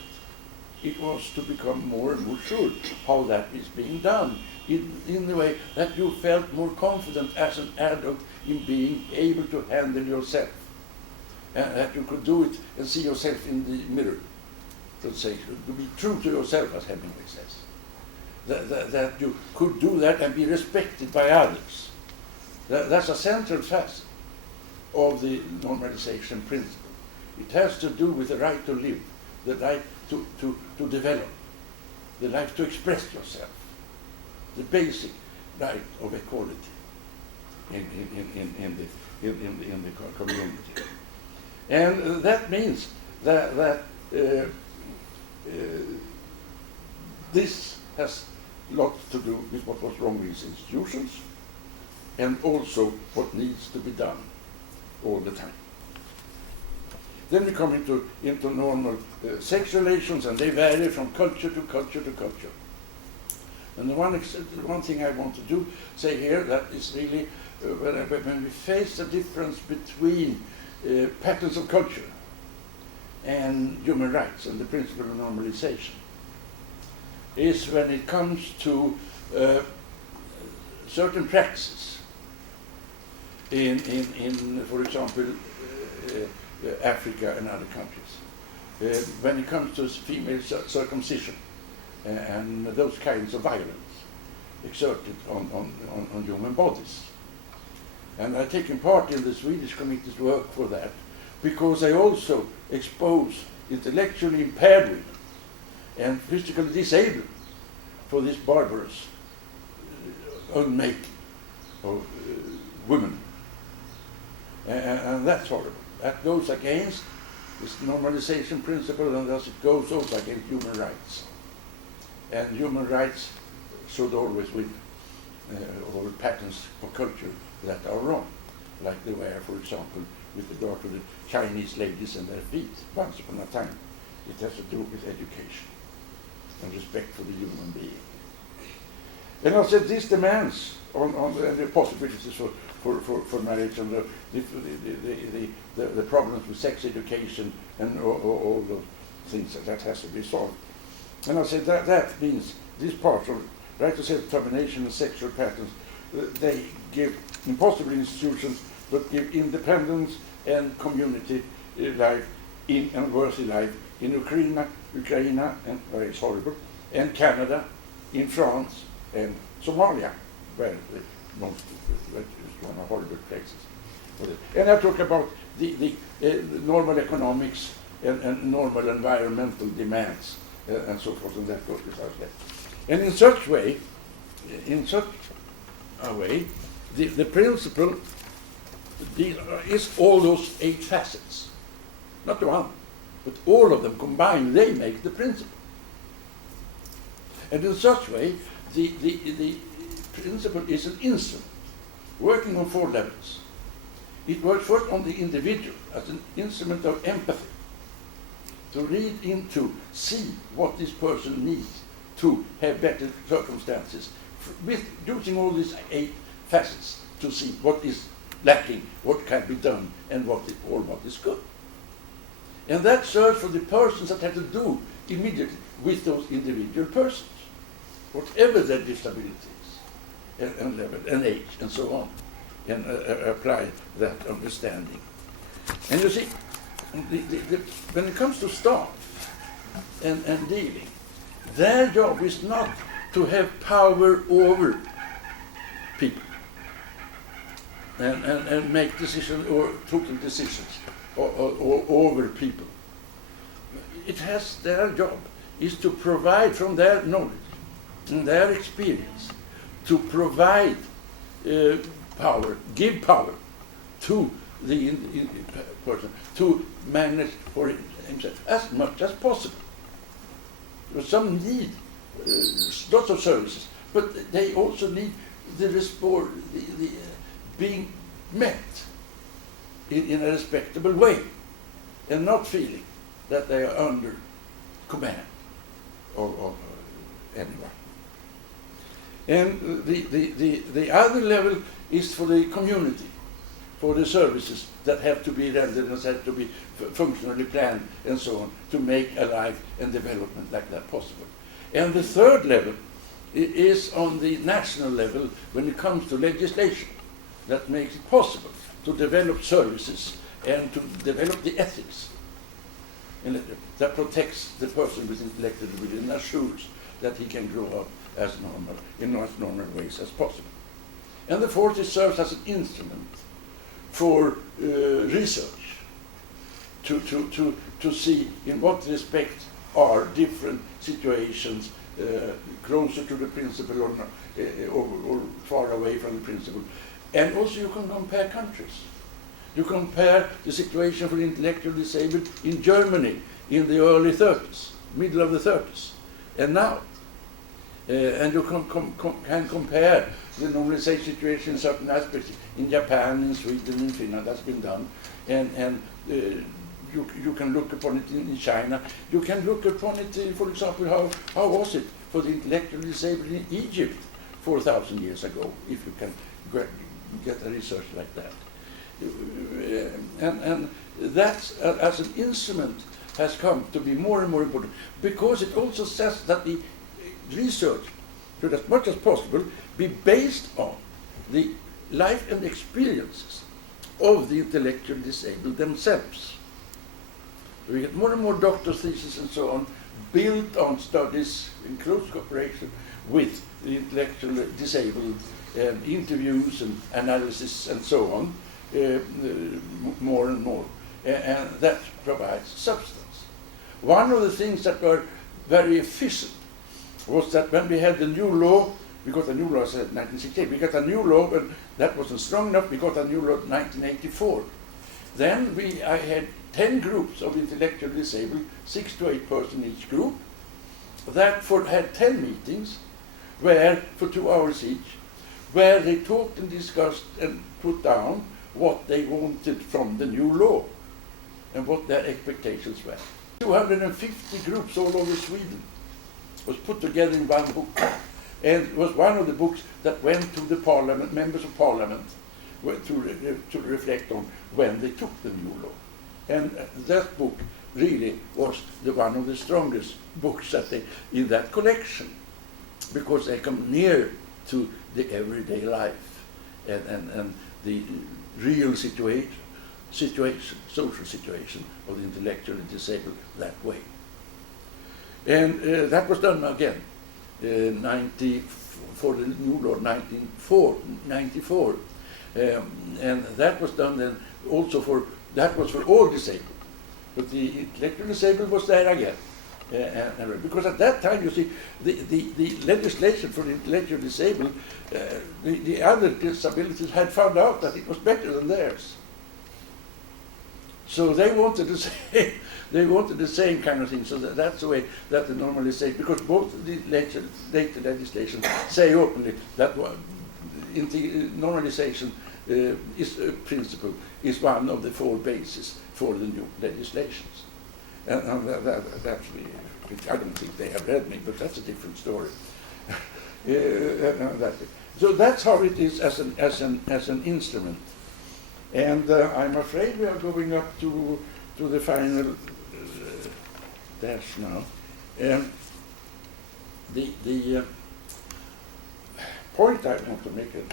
It was to become more and more sure how that is being done in the way that you felt more confident as an adult in being able to handle yourself, and that you could do it and see yourself in the mirror. To say, to be true to yourself, as Hemingway says. That you could do that and be respected by others. That's a central facet of the normalization principle. It has to do with the right to live, the right to develop, the right to express yourself, the basic right of equality in the community. And that means that this has lots to do with what was wrong with these institutions, and also what needs to be done all the time. Then we come into normal sex relations, and they vary from culture to culture to culture. And the one thing I want to say here, that is really when we face the difference between patterns of culture and human rights and the principle of normalization, is when it comes to certain practices in for example, Africa and other countries. When it comes to female circumcision and those kinds of violence exerted on human bodies. And I've taken part in the Swedish committee's work for that, because I also expose intellectually impaired women and physically disabled for this barbarous unmaking of women. And that's horrible. That goes against this normalization principle, and thus it goes also against human rights. And human rights should always win over patterns of culture that are wrong, like they were, for example, with regard to the Chinese ladies and their feet once upon a time. It has to do with education and respect for the human being. And I said this demands on the possibilities for marriage and the problems with sex education and all those things that has to be solved. And I said that means these parts of right to self-determination and sexual patterns, they give impossible institutions, but give independence and community life and worthy life in Ukraine, and where it's horrible, and Canada, in France, and Somalia, where most it's one of horrible places. And I talk about the normal economics and normal environmental demands and so forth, and that goes without that. And in such a way, the principle is all those 8 facets. Not one, but all of them combined, they make the principle. And in such way, the principle is an instrument working on 4 levels. It works first on the individual as an instrument of empathy, to read into, see what this person needs to have better circumstances, with using all these 8 facets to see what is lacking, what can be done, and what is good. And that serves for the persons that have to do immediately with those individual persons, whatever their disabilities and level and age and so on, and apply that understanding. And you see, when it comes to staff and dealing, their job is not to have power over people and make decisions or total decisions or over people. It has their job is to provide from their knowledge and their experience, to provide power, give power to the person to manage for himself as much as possible. Some need lots of services, but they also need the being met in a respectable way, and not feeling that they are under command of anyone. And the other level is for the community, for the services that have to be rendered and have to be functionally planned and so on, to make a life and development like that possible. And the third level is on the national level when it comes to legislation that makes it possible to develop services and to develop the ethics that protects the person with intellectual disability and assures that he can grow up as normal, in as normal ways as possible. And the fourth, it serves as an instrument for research to see in what respect are different situations closer to the principle or far away from the principle. And also you can compare countries. You compare the situation for the intellectually disabled in Germany in the early 30s, middle of the 30s, and now. And you can compare the normalization situation in certain aspects in Japan, in Sweden, in Finland. That's been done. And you can look upon it in China. You can look upon it, for example, how was it for the intellectually disabled in Egypt 4,000 years ago, if you can get a research like that. And that, as an instrument, has come to be more and more important, because it also says that the research should, as much as possible, be based on the life and experiences of the intellectually disabled themselves. We get more and more doctor's theses and so on built on studies in close cooperation with the intellectually disabled, interviews and analysis and so on, more and more. And that provides substance. One of the things that were very efficient was that when we had the new law, we got a new law in 1968, we got a new law, but that wasn't strong enough, we got a new law in 1984. Then I had 10 groups of intellectually disabled, 6 to 8 persons each group, that had 10 meetings, where, for 2 hours each, where they talked and discussed and put down what they wanted from the new law and what their expectations were. 250 groups all over Sweden was put together in one book, and it was one of the books that went to the parliament, members of parliament, to reflect on when they took the new law. And that book really was one of the strongest books that in that collection, because they come near to the everyday life and the real situation, social situation of the intellectually disabled that way. And that was done again for the new law 1994, and that was done then also that was for all disabled, but the intellectually disabled was there again. Because at that time, you see, the legislation for the intellectually disabled, the other disabilities had found out that it was better than theirs. So they wanted the same kind of thing. So that's the way that the normalization, because both the later legislation say openly that normalization principle is one of the 4 bases for the new legislations. And I don't think they have read me, but that's a different story. So that's how it is as an instrument. And I'm afraid we are going up to the final dash now. The point I want to make is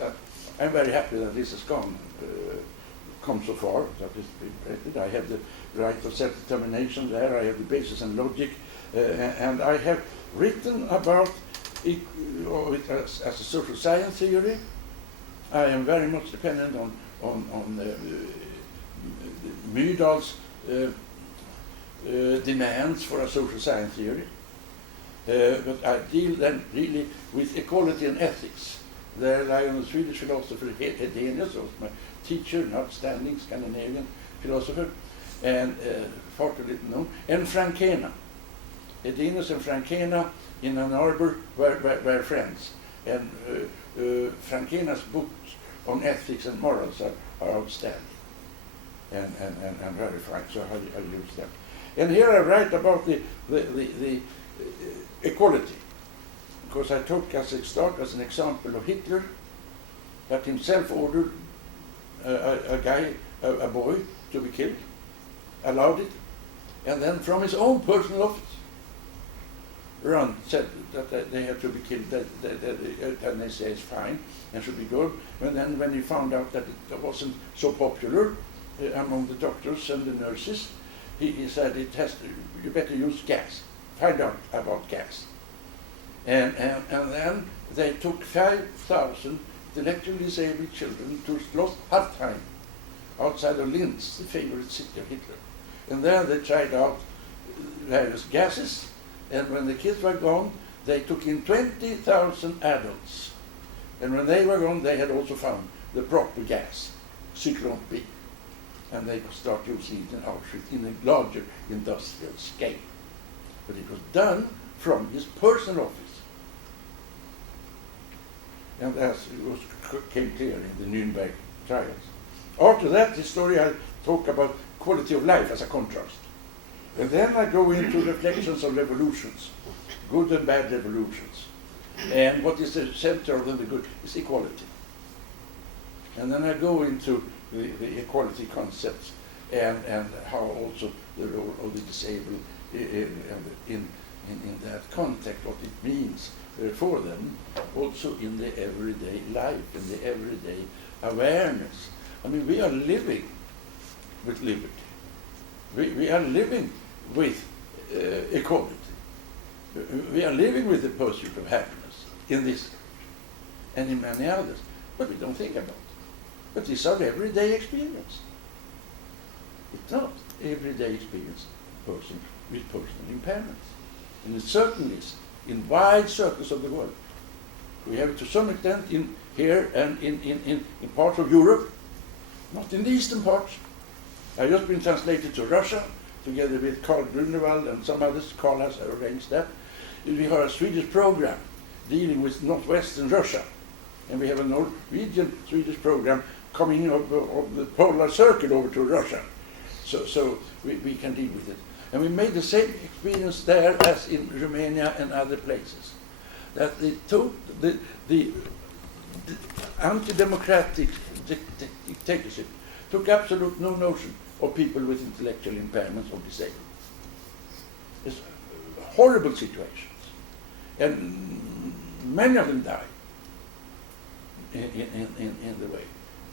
that I'm very happy that this has come so far. That is implemented. I have the right of self-determination there. I have the basis and logic, and I have written about it as a social science theory. I am very much dependent on Myrdal's demands for a social science theory, but I deal then really with equality and ethics. There I am a Swedish philosopher, Hedenius, was my teacher, an outstanding Scandinavian philosopher, and far too little known, and Frankena. Hedenius and Frankena in Ann Arbor were friends, and Frankena's books on ethics and morals are outstanding and very fine, so I use them. And here I write about the equality, because I took as an example of Hitler, that himself ordered a boy to be killed, allowed it, and then from his own personal office said that they have to be killed, and they say it's fine and should be good. And then when he found out that it wasn't so popular among the doctors and the nurses, he said you better use gas. Find out about gas. And then they took 5,000 intellectually disabled children to Schloss Hartheim, outside of Linz, the favorite city of Hitler. And there they tried out various gases, and when the kids were gone, they took in 20,000 adults. And when they were gone, they had also found the proper gas, Zyklon B. And they could start using it in Auschwitz in a larger industrial scale. But it was done from his personal office. And as it came clear in the Nuremberg trials. After that, the story I talk about quality of life as a contrast. And then I go into reflections on revolutions, good and bad revolutions. And what is the center of the good is equality. And then I go into the equality concepts and how also the role of the disabled in that context, what it means for them, also in the everyday life, in the everyday awareness. I mean, we are living with liberty. We are living with equality. We are living with the pursuit of happiness in this and in many others, but we don't think about it. But these are everyday experience. It's not everyday experience person with personal impairments. And it certainly is in wide circles of the world. We have it to some extent here and in parts of Europe, not in the eastern parts. I've just been translated to Russia, together with Carl Grunewald and some others. Carl has arranged that. We have a Swedish program dealing with northwestern Russia. And we have a Norwegian Swedish program coming of the polar circle over to Russia. So we can deal with it. And we made the same experience there as in Romania and other places. That the anti-democratic dictatorship took absolute no notion of people with intellectual impairments or disabled. It's horrible situations. And many of them died in the way.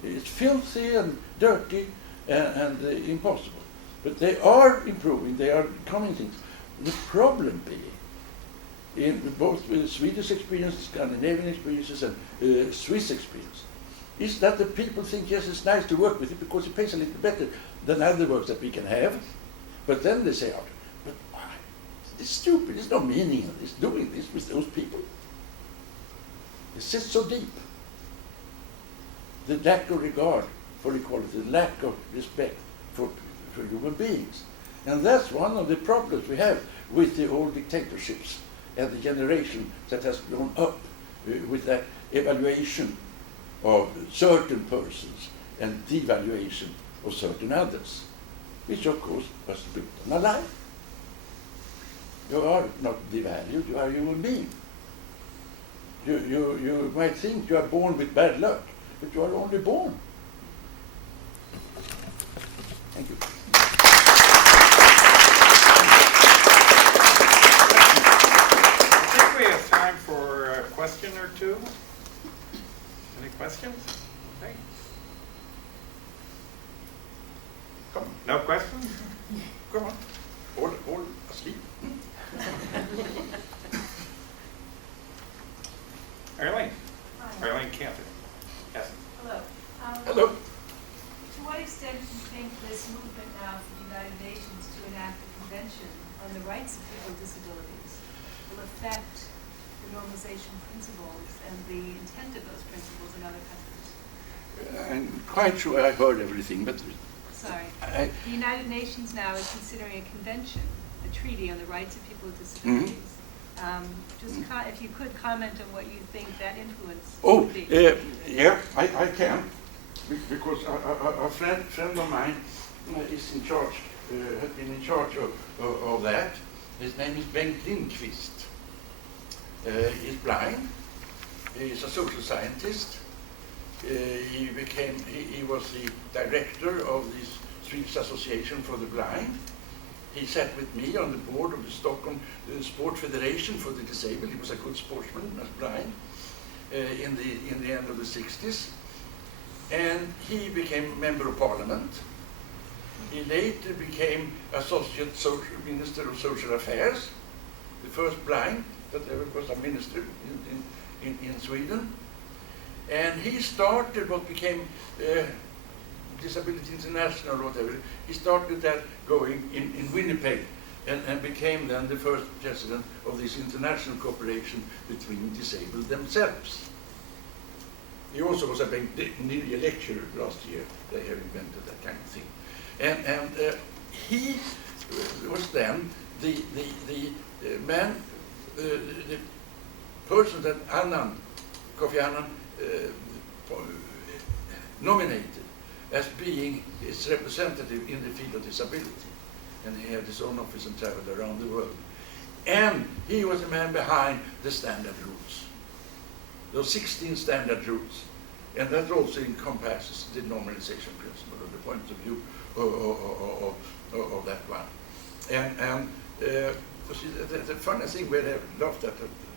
It's filthy and dirty and impossible. But they are improving, they are coming things. The problem being in both Swedish experiences, Scandinavian experiences, and Swiss experience, is that the people think, yes, it's nice to work with it because it pays a little better than other works that we can have. But then they say, but why? It's stupid. There's no meaning in this, doing this with those people. It sits so deep. The lack of regard for equality, the lack of respect for human beings. And that's one of the problems we have with the old dictatorships and the generation that has grown up with that evaluation of certain persons and devaluation of certain others, which of course was built on a lie. You are not devalued, you are a human being. You might think you are born with bad luck, but you are only born. Thank you. I think we have time for a question or two. Any questions? Okay. Come on. No questions? Come on. All asleep. Arlene? Hi. Arlene Cantor. Yes. Hello. Hello. To what extent do you think this movement now from the United Nations to enact a convention on the rights of people with disabilities will affect the normalization principles and the intent of those principles in other countries? I'm quite sure I heard everything, but Sorry. I, The United Nations now is considering a convention, a treaty on the rights of people with disabilities. If you could comment on what you think that influence would be. yeah, I can, because a friend of mine is in charge, has been in charge of that. His name is Bengt Nirje. He's blind. He's a social scientist. He was the director of the Swedish Association for the Blind. He sat with me on the board of the Stockholm Sport Federation for the Disabled. He was a good sportsman, as blind, in the end of the 60s. And he became member of parliament. He later became associate minister of social affairs, the first blind that ever was a minister in Sweden. And he started what became Disability International or whatever. He started that going in Winnipeg and became then the first president of this international cooperation between disabled themselves. He also was a Bengt Nirje lecturer last year. They have invented that kind of thing. And he was then the man, the person that Kofi Annan nominated as being his representative in the field of disability. And he had his own office and traveled around the world. And he was the man behind the standard rules. Those 16 standard rules. And that also encompasses the normalization principle, or the point of view of that one. And the funny thing where I laughed at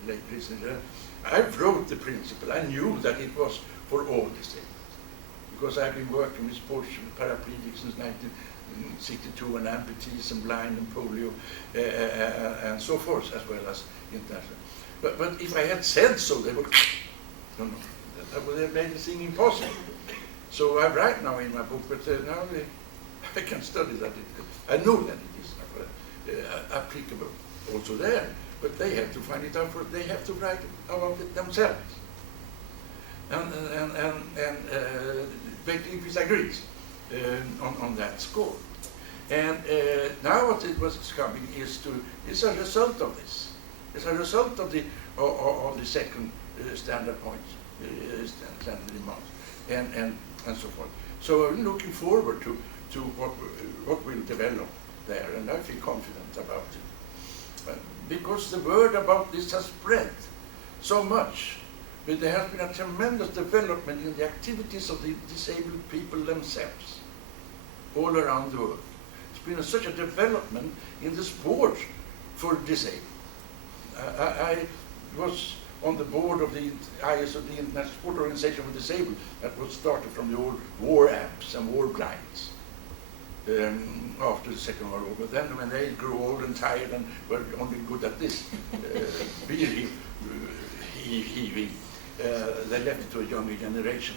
lately, I wrote the principle. I knew that it was for all disabled, because I've been working with sports paraplegics since 1962, and amputees and blind and polio and so forth, as well as international. But if I had said so, they would, no, that would have made the thing impossible. So I write now in my book, but now I can study that. I know that it is applicable also there, but they have to find it out. They have to write about it themselves. And Bengt Nirje agrees on that score. And now what it was coming is a result of this. It's a result of the second standard point, standard demand, and so forth. So I'm looking forward to what will develop there, and I feel confident about it. Because the word about this has spread so much. But there has been a tremendous development in the activities of the disabled people themselves, all around the world. It's been such a development in the sport for disabled. I was on the board of the ISO, the International Sport Organization for Disabled, that was started from the old war amps and war blinds. after the Second World War. But then when they grew old and tired and were only good at this, beer heaving, they left it to a younger generation.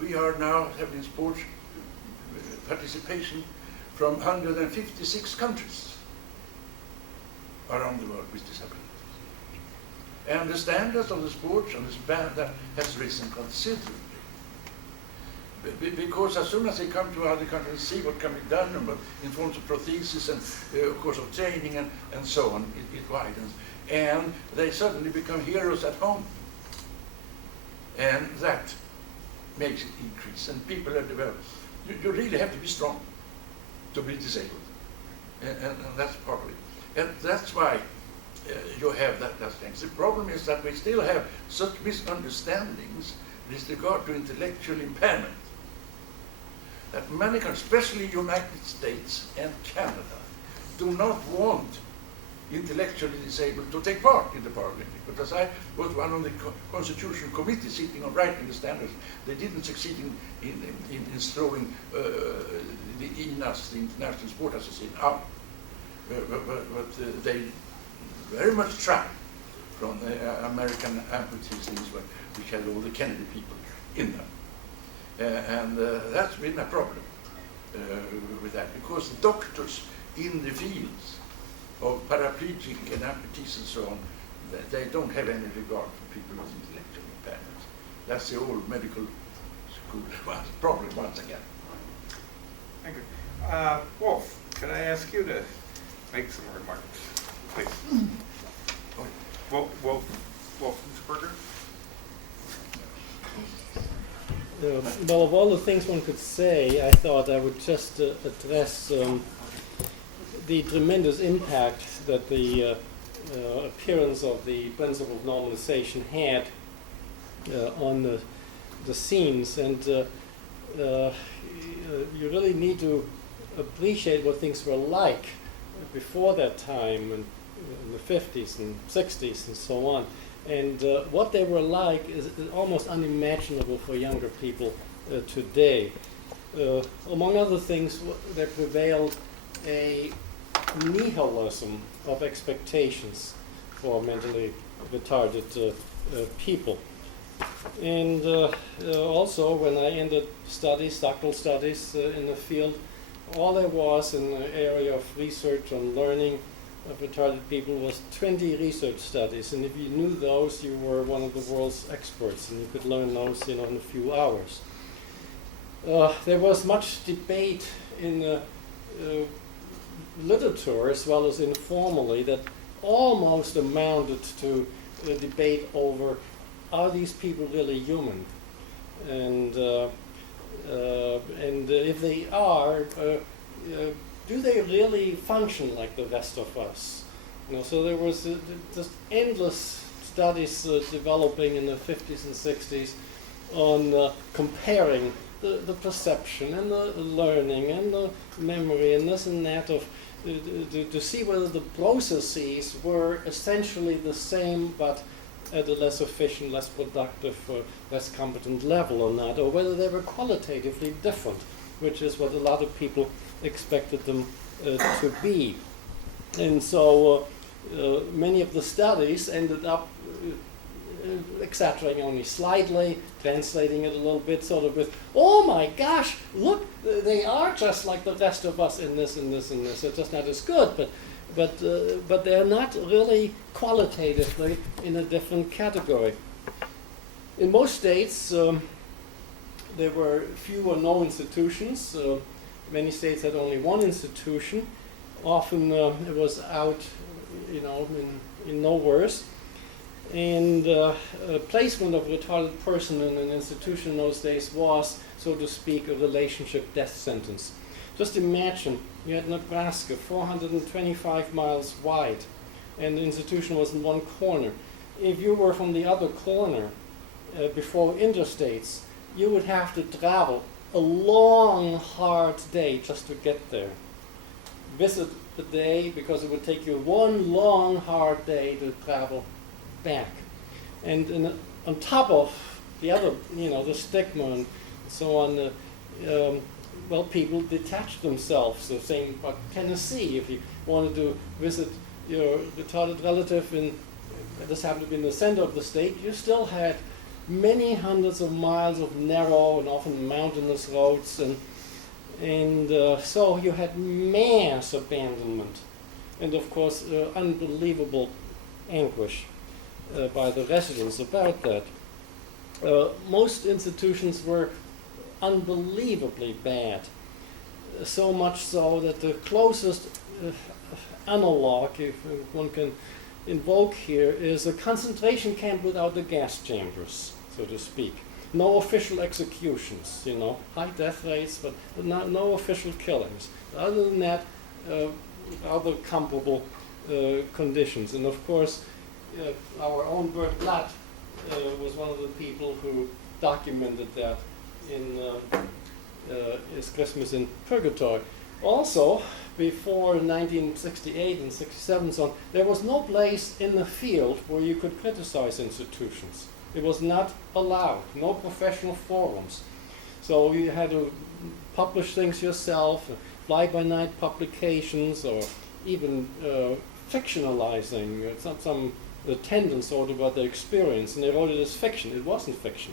We are now having sports participation from 156 countries around the world with disabilities. And the standards of the sports and the standard has risen considerably. Because as soon as they come to other countries and see what can be done in forms of prosthesis and of course of training and so on, it widens. And they suddenly become heroes at home. And that makes it increase. And people are developed. You really have to be strong to be disabled. And that's part of it. And that's why you have that thing. The problem is that we still have such misunderstandings with regard to intellectual impairment that many countries, especially United States and Canada, do not want intellectually disabled to take part in the Paralympics. Because I was one of the Constitutional Committee sitting on writing the standards. They didn't succeed in throwing the INAS, the International Sport Association, out. But they very much tried from the American amputees, which had all the Kennedy people in them. And that's been a problem with that, because the doctors in the fields of paraplegic and amputees and so on, they don't have any regard for people with intellectual impairments. That's the old medical school problem once again. Thank you. Wolf, could I ask you to make some remarks, please? Wolfensberger? Well, of all the things one could say, I thought I would just address the tremendous impact that the appearance of the principle of normalization had on the scenes. And you really need to appreciate what things were like before that time, and in the 50s and 60s and so on. And what they were like is almost unimaginable for younger people today. Among other things, there prevailed a nihilism of expectations for mentally retarded people. And also, when I ended doctoral studies in the field, all there was in the area of research on learning of retarded people was 20 research studies, and if you knew those, you were one of the world's experts, and you could learn those, in a few hours. There was much debate in the literature as well as informally that almost amounted to a debate over, are these people really human? And if they are, do they really function like the rest of us? So there was just endless studies developing in the 50s and 60s on comparing the perception and the learning and the memory and this and that to see whether the processes were essentially the same but at a less efficient, less productive, less competent level or not, or whether they were qualitatively different, which is what a lot of people expected them to be. And so many of the studies ended up exaggerating only slightly, translating it a little bit, sort of with, oh my gosh, look, they are just like the rest of us in this and this and this. It's just not as good, but they're not really qualitatively in a different category. In most states, there were few or no institutions. Many states had only one institution. Often it was out, in nowheres. And placement of a retarded person in an institution in those days was, so to speak, a relationship death sentence. Just imagine, you had Nebraska, 425 miles wide, and the institution was in one corner. If you were from the other corner before interstates, you would have to travel a long, hard day just to get there. Visit the day, because it would take you one long, hard day to travel back. And on top of the other, the stigma and so on, well, people detached themselves. So same about Tennessee, if you wanted to visit your retarded relative in, this happened to be in the center of the state, you still had many hundreds of miles of narrow and often mountainous roads, and so you had mass abandonment, and of course unbelievable anguish by the residents about that. Most institutions were unbelievably bad, so much so that the closest analog, if one can invoke here, is a concentration camp without the gas chambers, so to speak. No official executions, you know, high death rates, but no official killings. Other than that, other comparable conditions. And of course, our own Bert Blatt was one of the people who documented that in his Christmas in Purgatory. Also, before 1968 and 67 so on, there was no place in the field where you could criticize institutions. It was not allowed, no professional forums. So you had to publish things yourself, fly-by-night publications, or even fictionalizing some attendants wrote about their experience, and they wrote it as fiction. It wasn't fiction,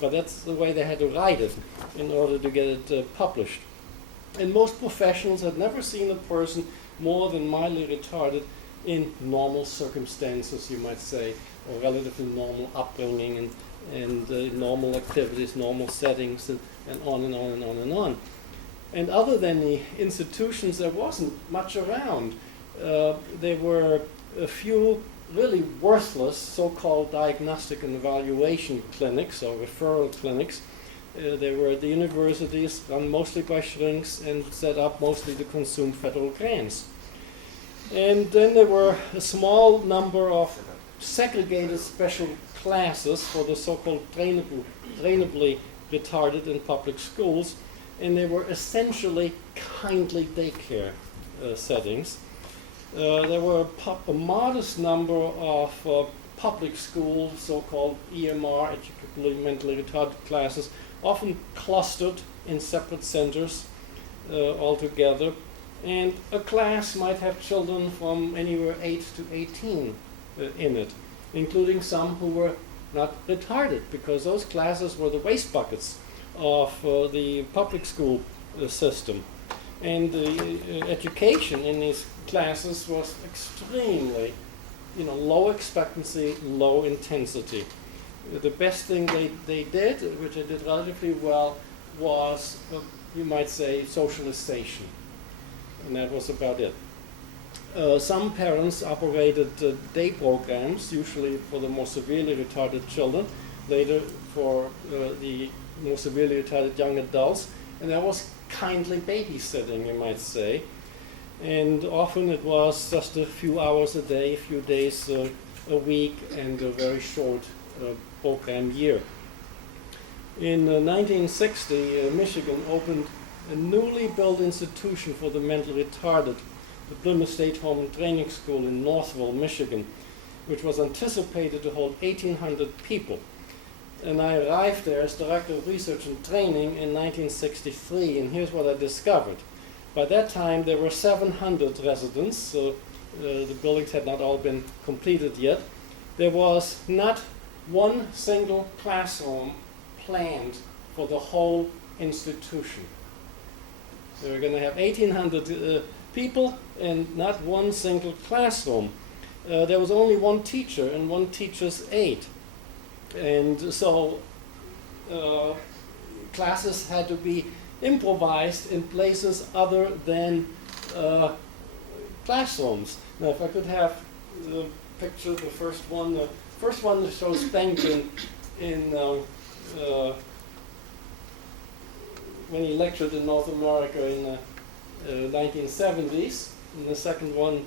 but that's the way they had to write it in order to get it published. And most professionals had never seen a person more than mildly retarded in normal circumstances, you might say, or relatively normal upbringing and normal activities, normal settings, and on and on and on and on. And other than the institutions, there wasn't much around. There were a few really worthless so-called diagnostic and evaluation clinics or referral clinics. They were at the universities, run mostly by shrinks and set up mostly to consume federal grants. And then there were a small number of segregated special classes for the so-called trainably retarded in public schools, and they were essentially kindly daycare settings. There were a modest number of public school, so-called EMR, educationally mentally retarded classes, often clustered in separate centers altogether. And a class might have children from anywhere 8 to 18 in it, including some who were not retarded, because those classes were the waste buckets of the public school system. And the education in these classes was extremely, low expectancy, low intensity. The best thing they did, which they did relatively well, was, you might say, socialization. And that was about it. Some parents operated day programs, usually for the more severely retarded children, later for the more severely retarded young adults, and there was kindly babysitting, you might say. And often it was just a few hours a day, a few days a week, and a very short program year. In 1960, Michigan opened a newly built institution for the mentally retarded, the Plymouth State Home and Training School in Northville, Michigan, which was anticipated to hold 1,800 people. And I arrived there as Director of Research and Training in 1963, and here's what I discovered. By that time, there were 700 residents. The buildings had not all been completed yet. There was not one single classroom planned for the whole institution. So we're going to have 1,800 people and not one single classroom. There was only one teacher and one teacher's aide. And so classes had to be improvised in places other than classrooms. Now, if I could have the picture, the first one that shows Bengt when he lectured in North America in the 1970s, and the second one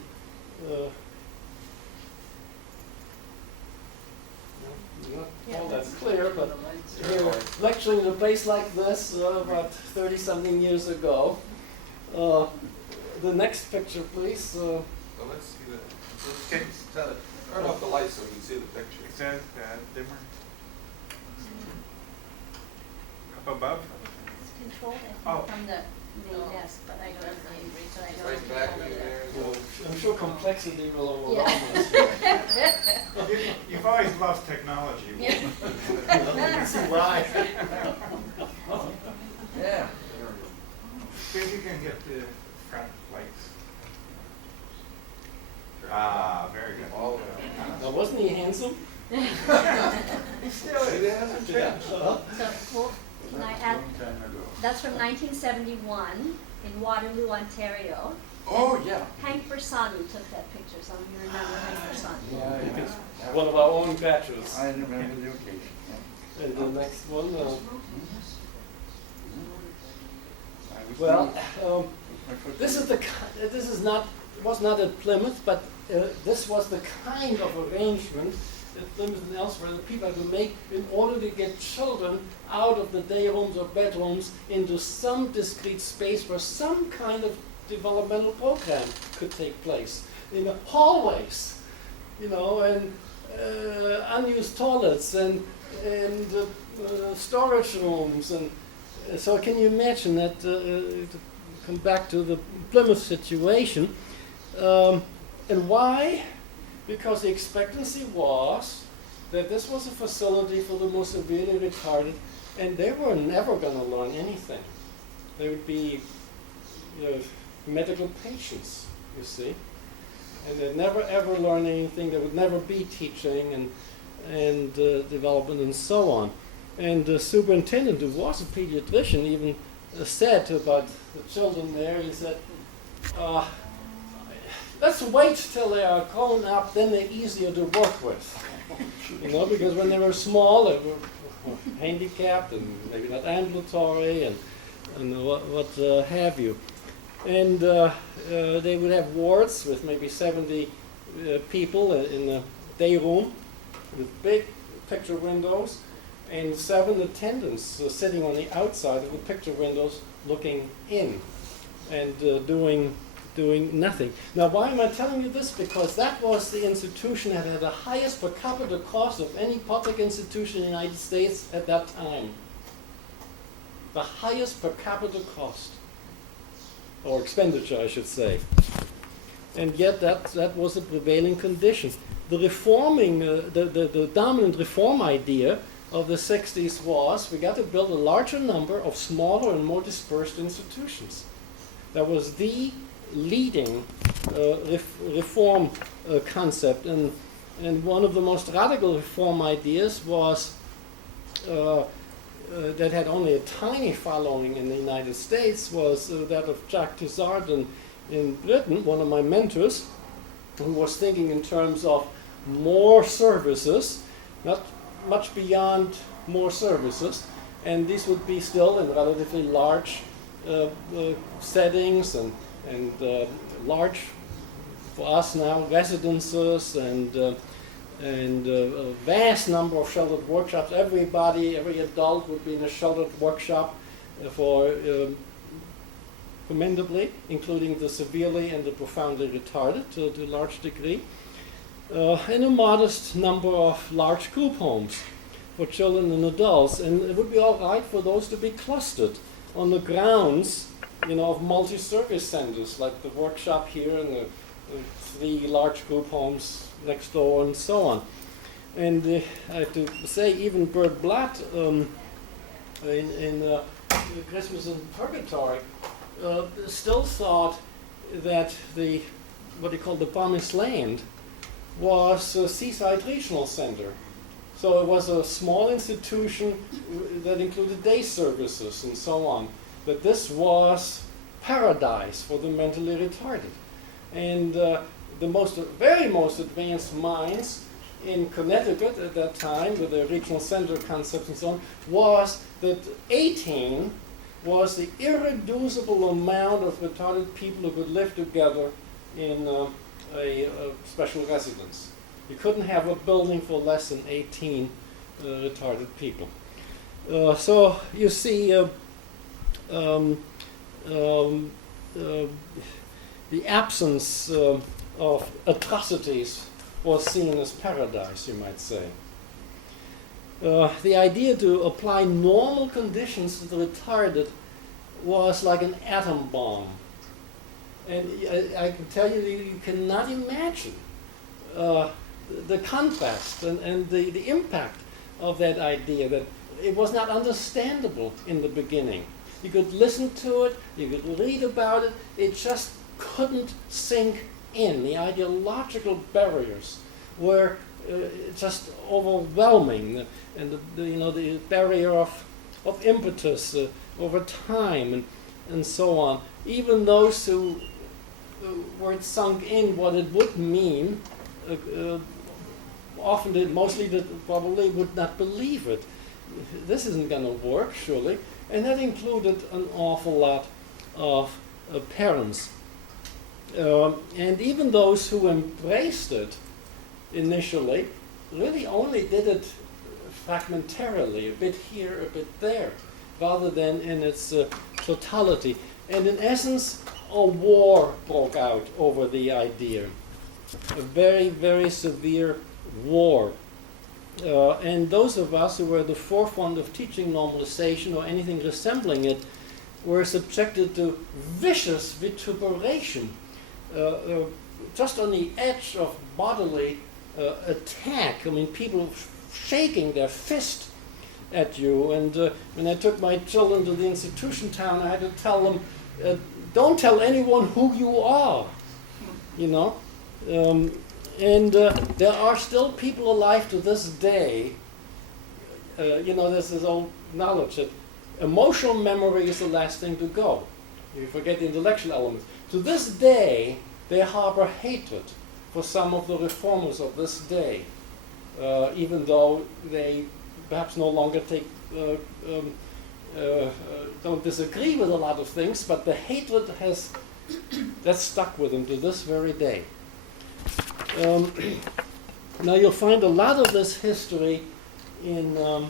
not all that clear, but here, lecturing in a place like this about 30-something years ago. The next picture, please. Well, let's see that. Can you tell it? Turn off the light so we can see the picture. Is that dimmer? up above? It's controlled, I think, Oh. from the main desk, but I don't know, so I don't Right back control in it. there. I'm sure complexity will overwhelm Yeah. us. You've always loved technology. Right. Yeah. See if you can get the front lights. Ah, very good. All of it. Now, wasn't he handsome? He still is. It hasn't changed. So, that's from 1971 in Waterloo, Ontario. Oh, yeah. Hank Bersani took that picture, some of you remember Hank Bersani. Yeah, It's one of our own batches. I remember the occasion. Yeah. And the next one, I was well, my first this is the this is not was not at Plymouth, but this was the kind of arrangement at Plymouth and elsewhere that people had to make in order to get children out of the day homes or bedrooms into some discrete space where some kind of developmental program could take place. In the hallways, you know, and unused toilets and storage rooms, and so can you imagine that? To come back to the Plymouth situation, and why? Because the expectancy was that this was a facility for the most severely retarded, and they were never going to learn anything. They would be, medical patients, you see, and they'd never ever learn anything. There would never be teaching and development and so on. And the superintendent, who was a pediatrician, even said about the children there, he said, let's wait till they are grown up, then they're easier to work with. Because when they were small, they were handicapped and maybe not ambulatory and what have you. And they would have wards with maybe 70 people in a day room with big picture windows and 7 attendants sitting on the outside of the picture windows looking in and doing nothing. Now, why am I telling you this? Because that was the institution that had the highest per capita cost of any public institution in the United States at that time. The highest per capita cost, or expenditure, I should say. And yet that was a prevailing condition. The reforming, the dominant reform idea of the 60s was we got to build a larger number of smaller and more dispersed institutions. That was the leading reform concept, and one of the most radical reform ideas was that had only a tiny following in the United States was that of Jacques Tizard in Britain, one of my mentors, who was thinking in terms of more services, not much beyond more services, and these would be still in relatively large settings and large, for us now, residences and a vast number of sheltered workshops. Every adult would be in a sheltered workshop commendably, including the severely and the profoundly retarded to a large degree, and a modest number of large group homes for children and adults. And it would be all right for those to be clustered on the grounds, of multi-service centers, like the workshop here and the 3 large group homes next door and so on. And I have to say, even Bert Blatt in Christmas in Purgatory still thought that what he called the Promised Land was a seaside regional center. So it was a small institution that included day services and so on. But this was paradise for the mentally retarded. And the very most advanced minds in Connecticut at that time, with the regional center concepts and so on, was that 18 was the irreducible amount of retarded people who could live together in a special residence. You couldn't have a building for less than 18 retarded people. So you see, the absence of atrocities was seen as paradise, you might say. the idea to apply normal conditions to the retarded was like an atom bomb. And I can tell you, you cannot imagine the contrast and the impact of that idea, that it was not understandable in the beginning. You could listen to it, you could read about it, it just couldn't sink in. The ideological barriers were just overwhelming, and the barrier of impetus over time and so on. Even those who weren't sunk in what it would mean, probably would not believe it. This isn't going to work, surely. And that included an awful lot of parents. And even those who embraced it initially really only did it fragmentarily, a bit here, a bit there, rather than in its totality. And in essence, a war broke out over the idea. A very, very severe war. And those of us who were at the forefront of teaching normalization or anything resembling it were subjected to vicious vituperation, just on the edge of bodily attack. I mean, people shaking their fist at you. And when I took my children to the institution town, I had to tell them, don't tell anyone who you are, you know. And there are still people alive to this day. There's this old knowledge that emotional memory is the last thing to go. You forget the intellectual elements. To this day, they harbor hatred for some of the reformers of this day, even though they perhaps no longer don't disagree with a lot of things, but the hatred that's stuck with them to this very day. Now you'll find a lot of this history written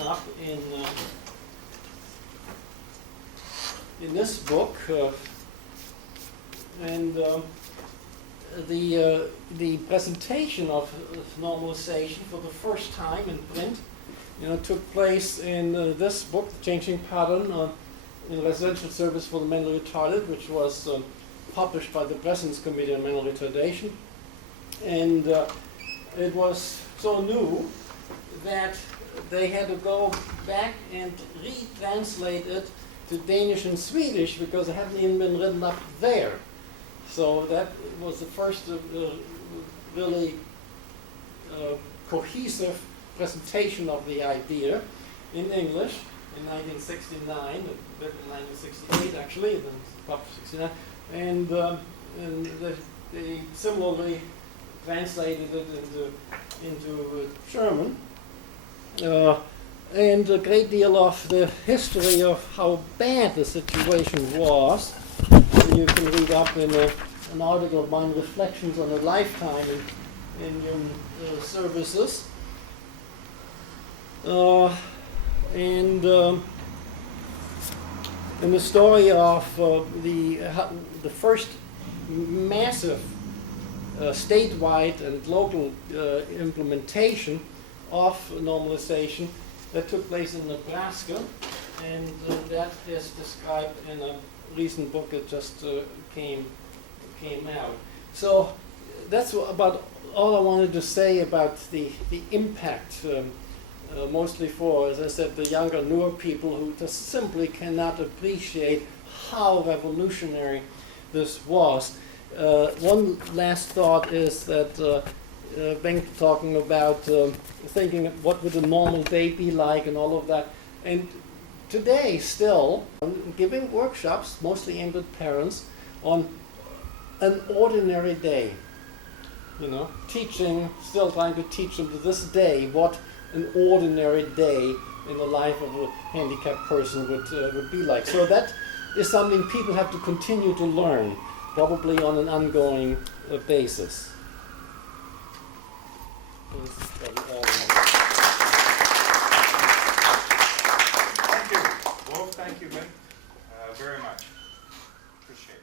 up in this book, and the presentation of normalization for the first time in print, took place in this book, The Changing Pattern in Residential Service for the Mentally Retarded, which was published by the President's Committee on Mental Retardation. And it was so new that they had to go back and retranslate it to Danish and Swedish because it hadn't even been written up there. So that was the first really cohesive presentation of the idea in English in 1969, written in 1968 actually, then published 69, and they similarly translated it into German. And a great deal of the history of how bad the situation was, you can read up in an article of mine, Reflections on a Lifetime in Human Services. And the story of the first massive statewide and local implementation of normalization that took place in Nebraska, and that is described in a recent book that just came out. So that's about all I wanted to say about the impact, mostly for, as I said, the younger, newer people who just simply cannot appreciate how revolutionary this was. One last thought is that Bengt talking about thinking what would a normal day be like and all of that. And today still, I'm giving workshops, mostly aimed at parents, on an ordinary day. Still trying to teach them to this day what an ordinary day in the life of a handicapped person would be like. So that is something people have to continue to learn, probably on an ongoing basis. Thank you. Wolf, thank you, Ben, very much. Appreciate it.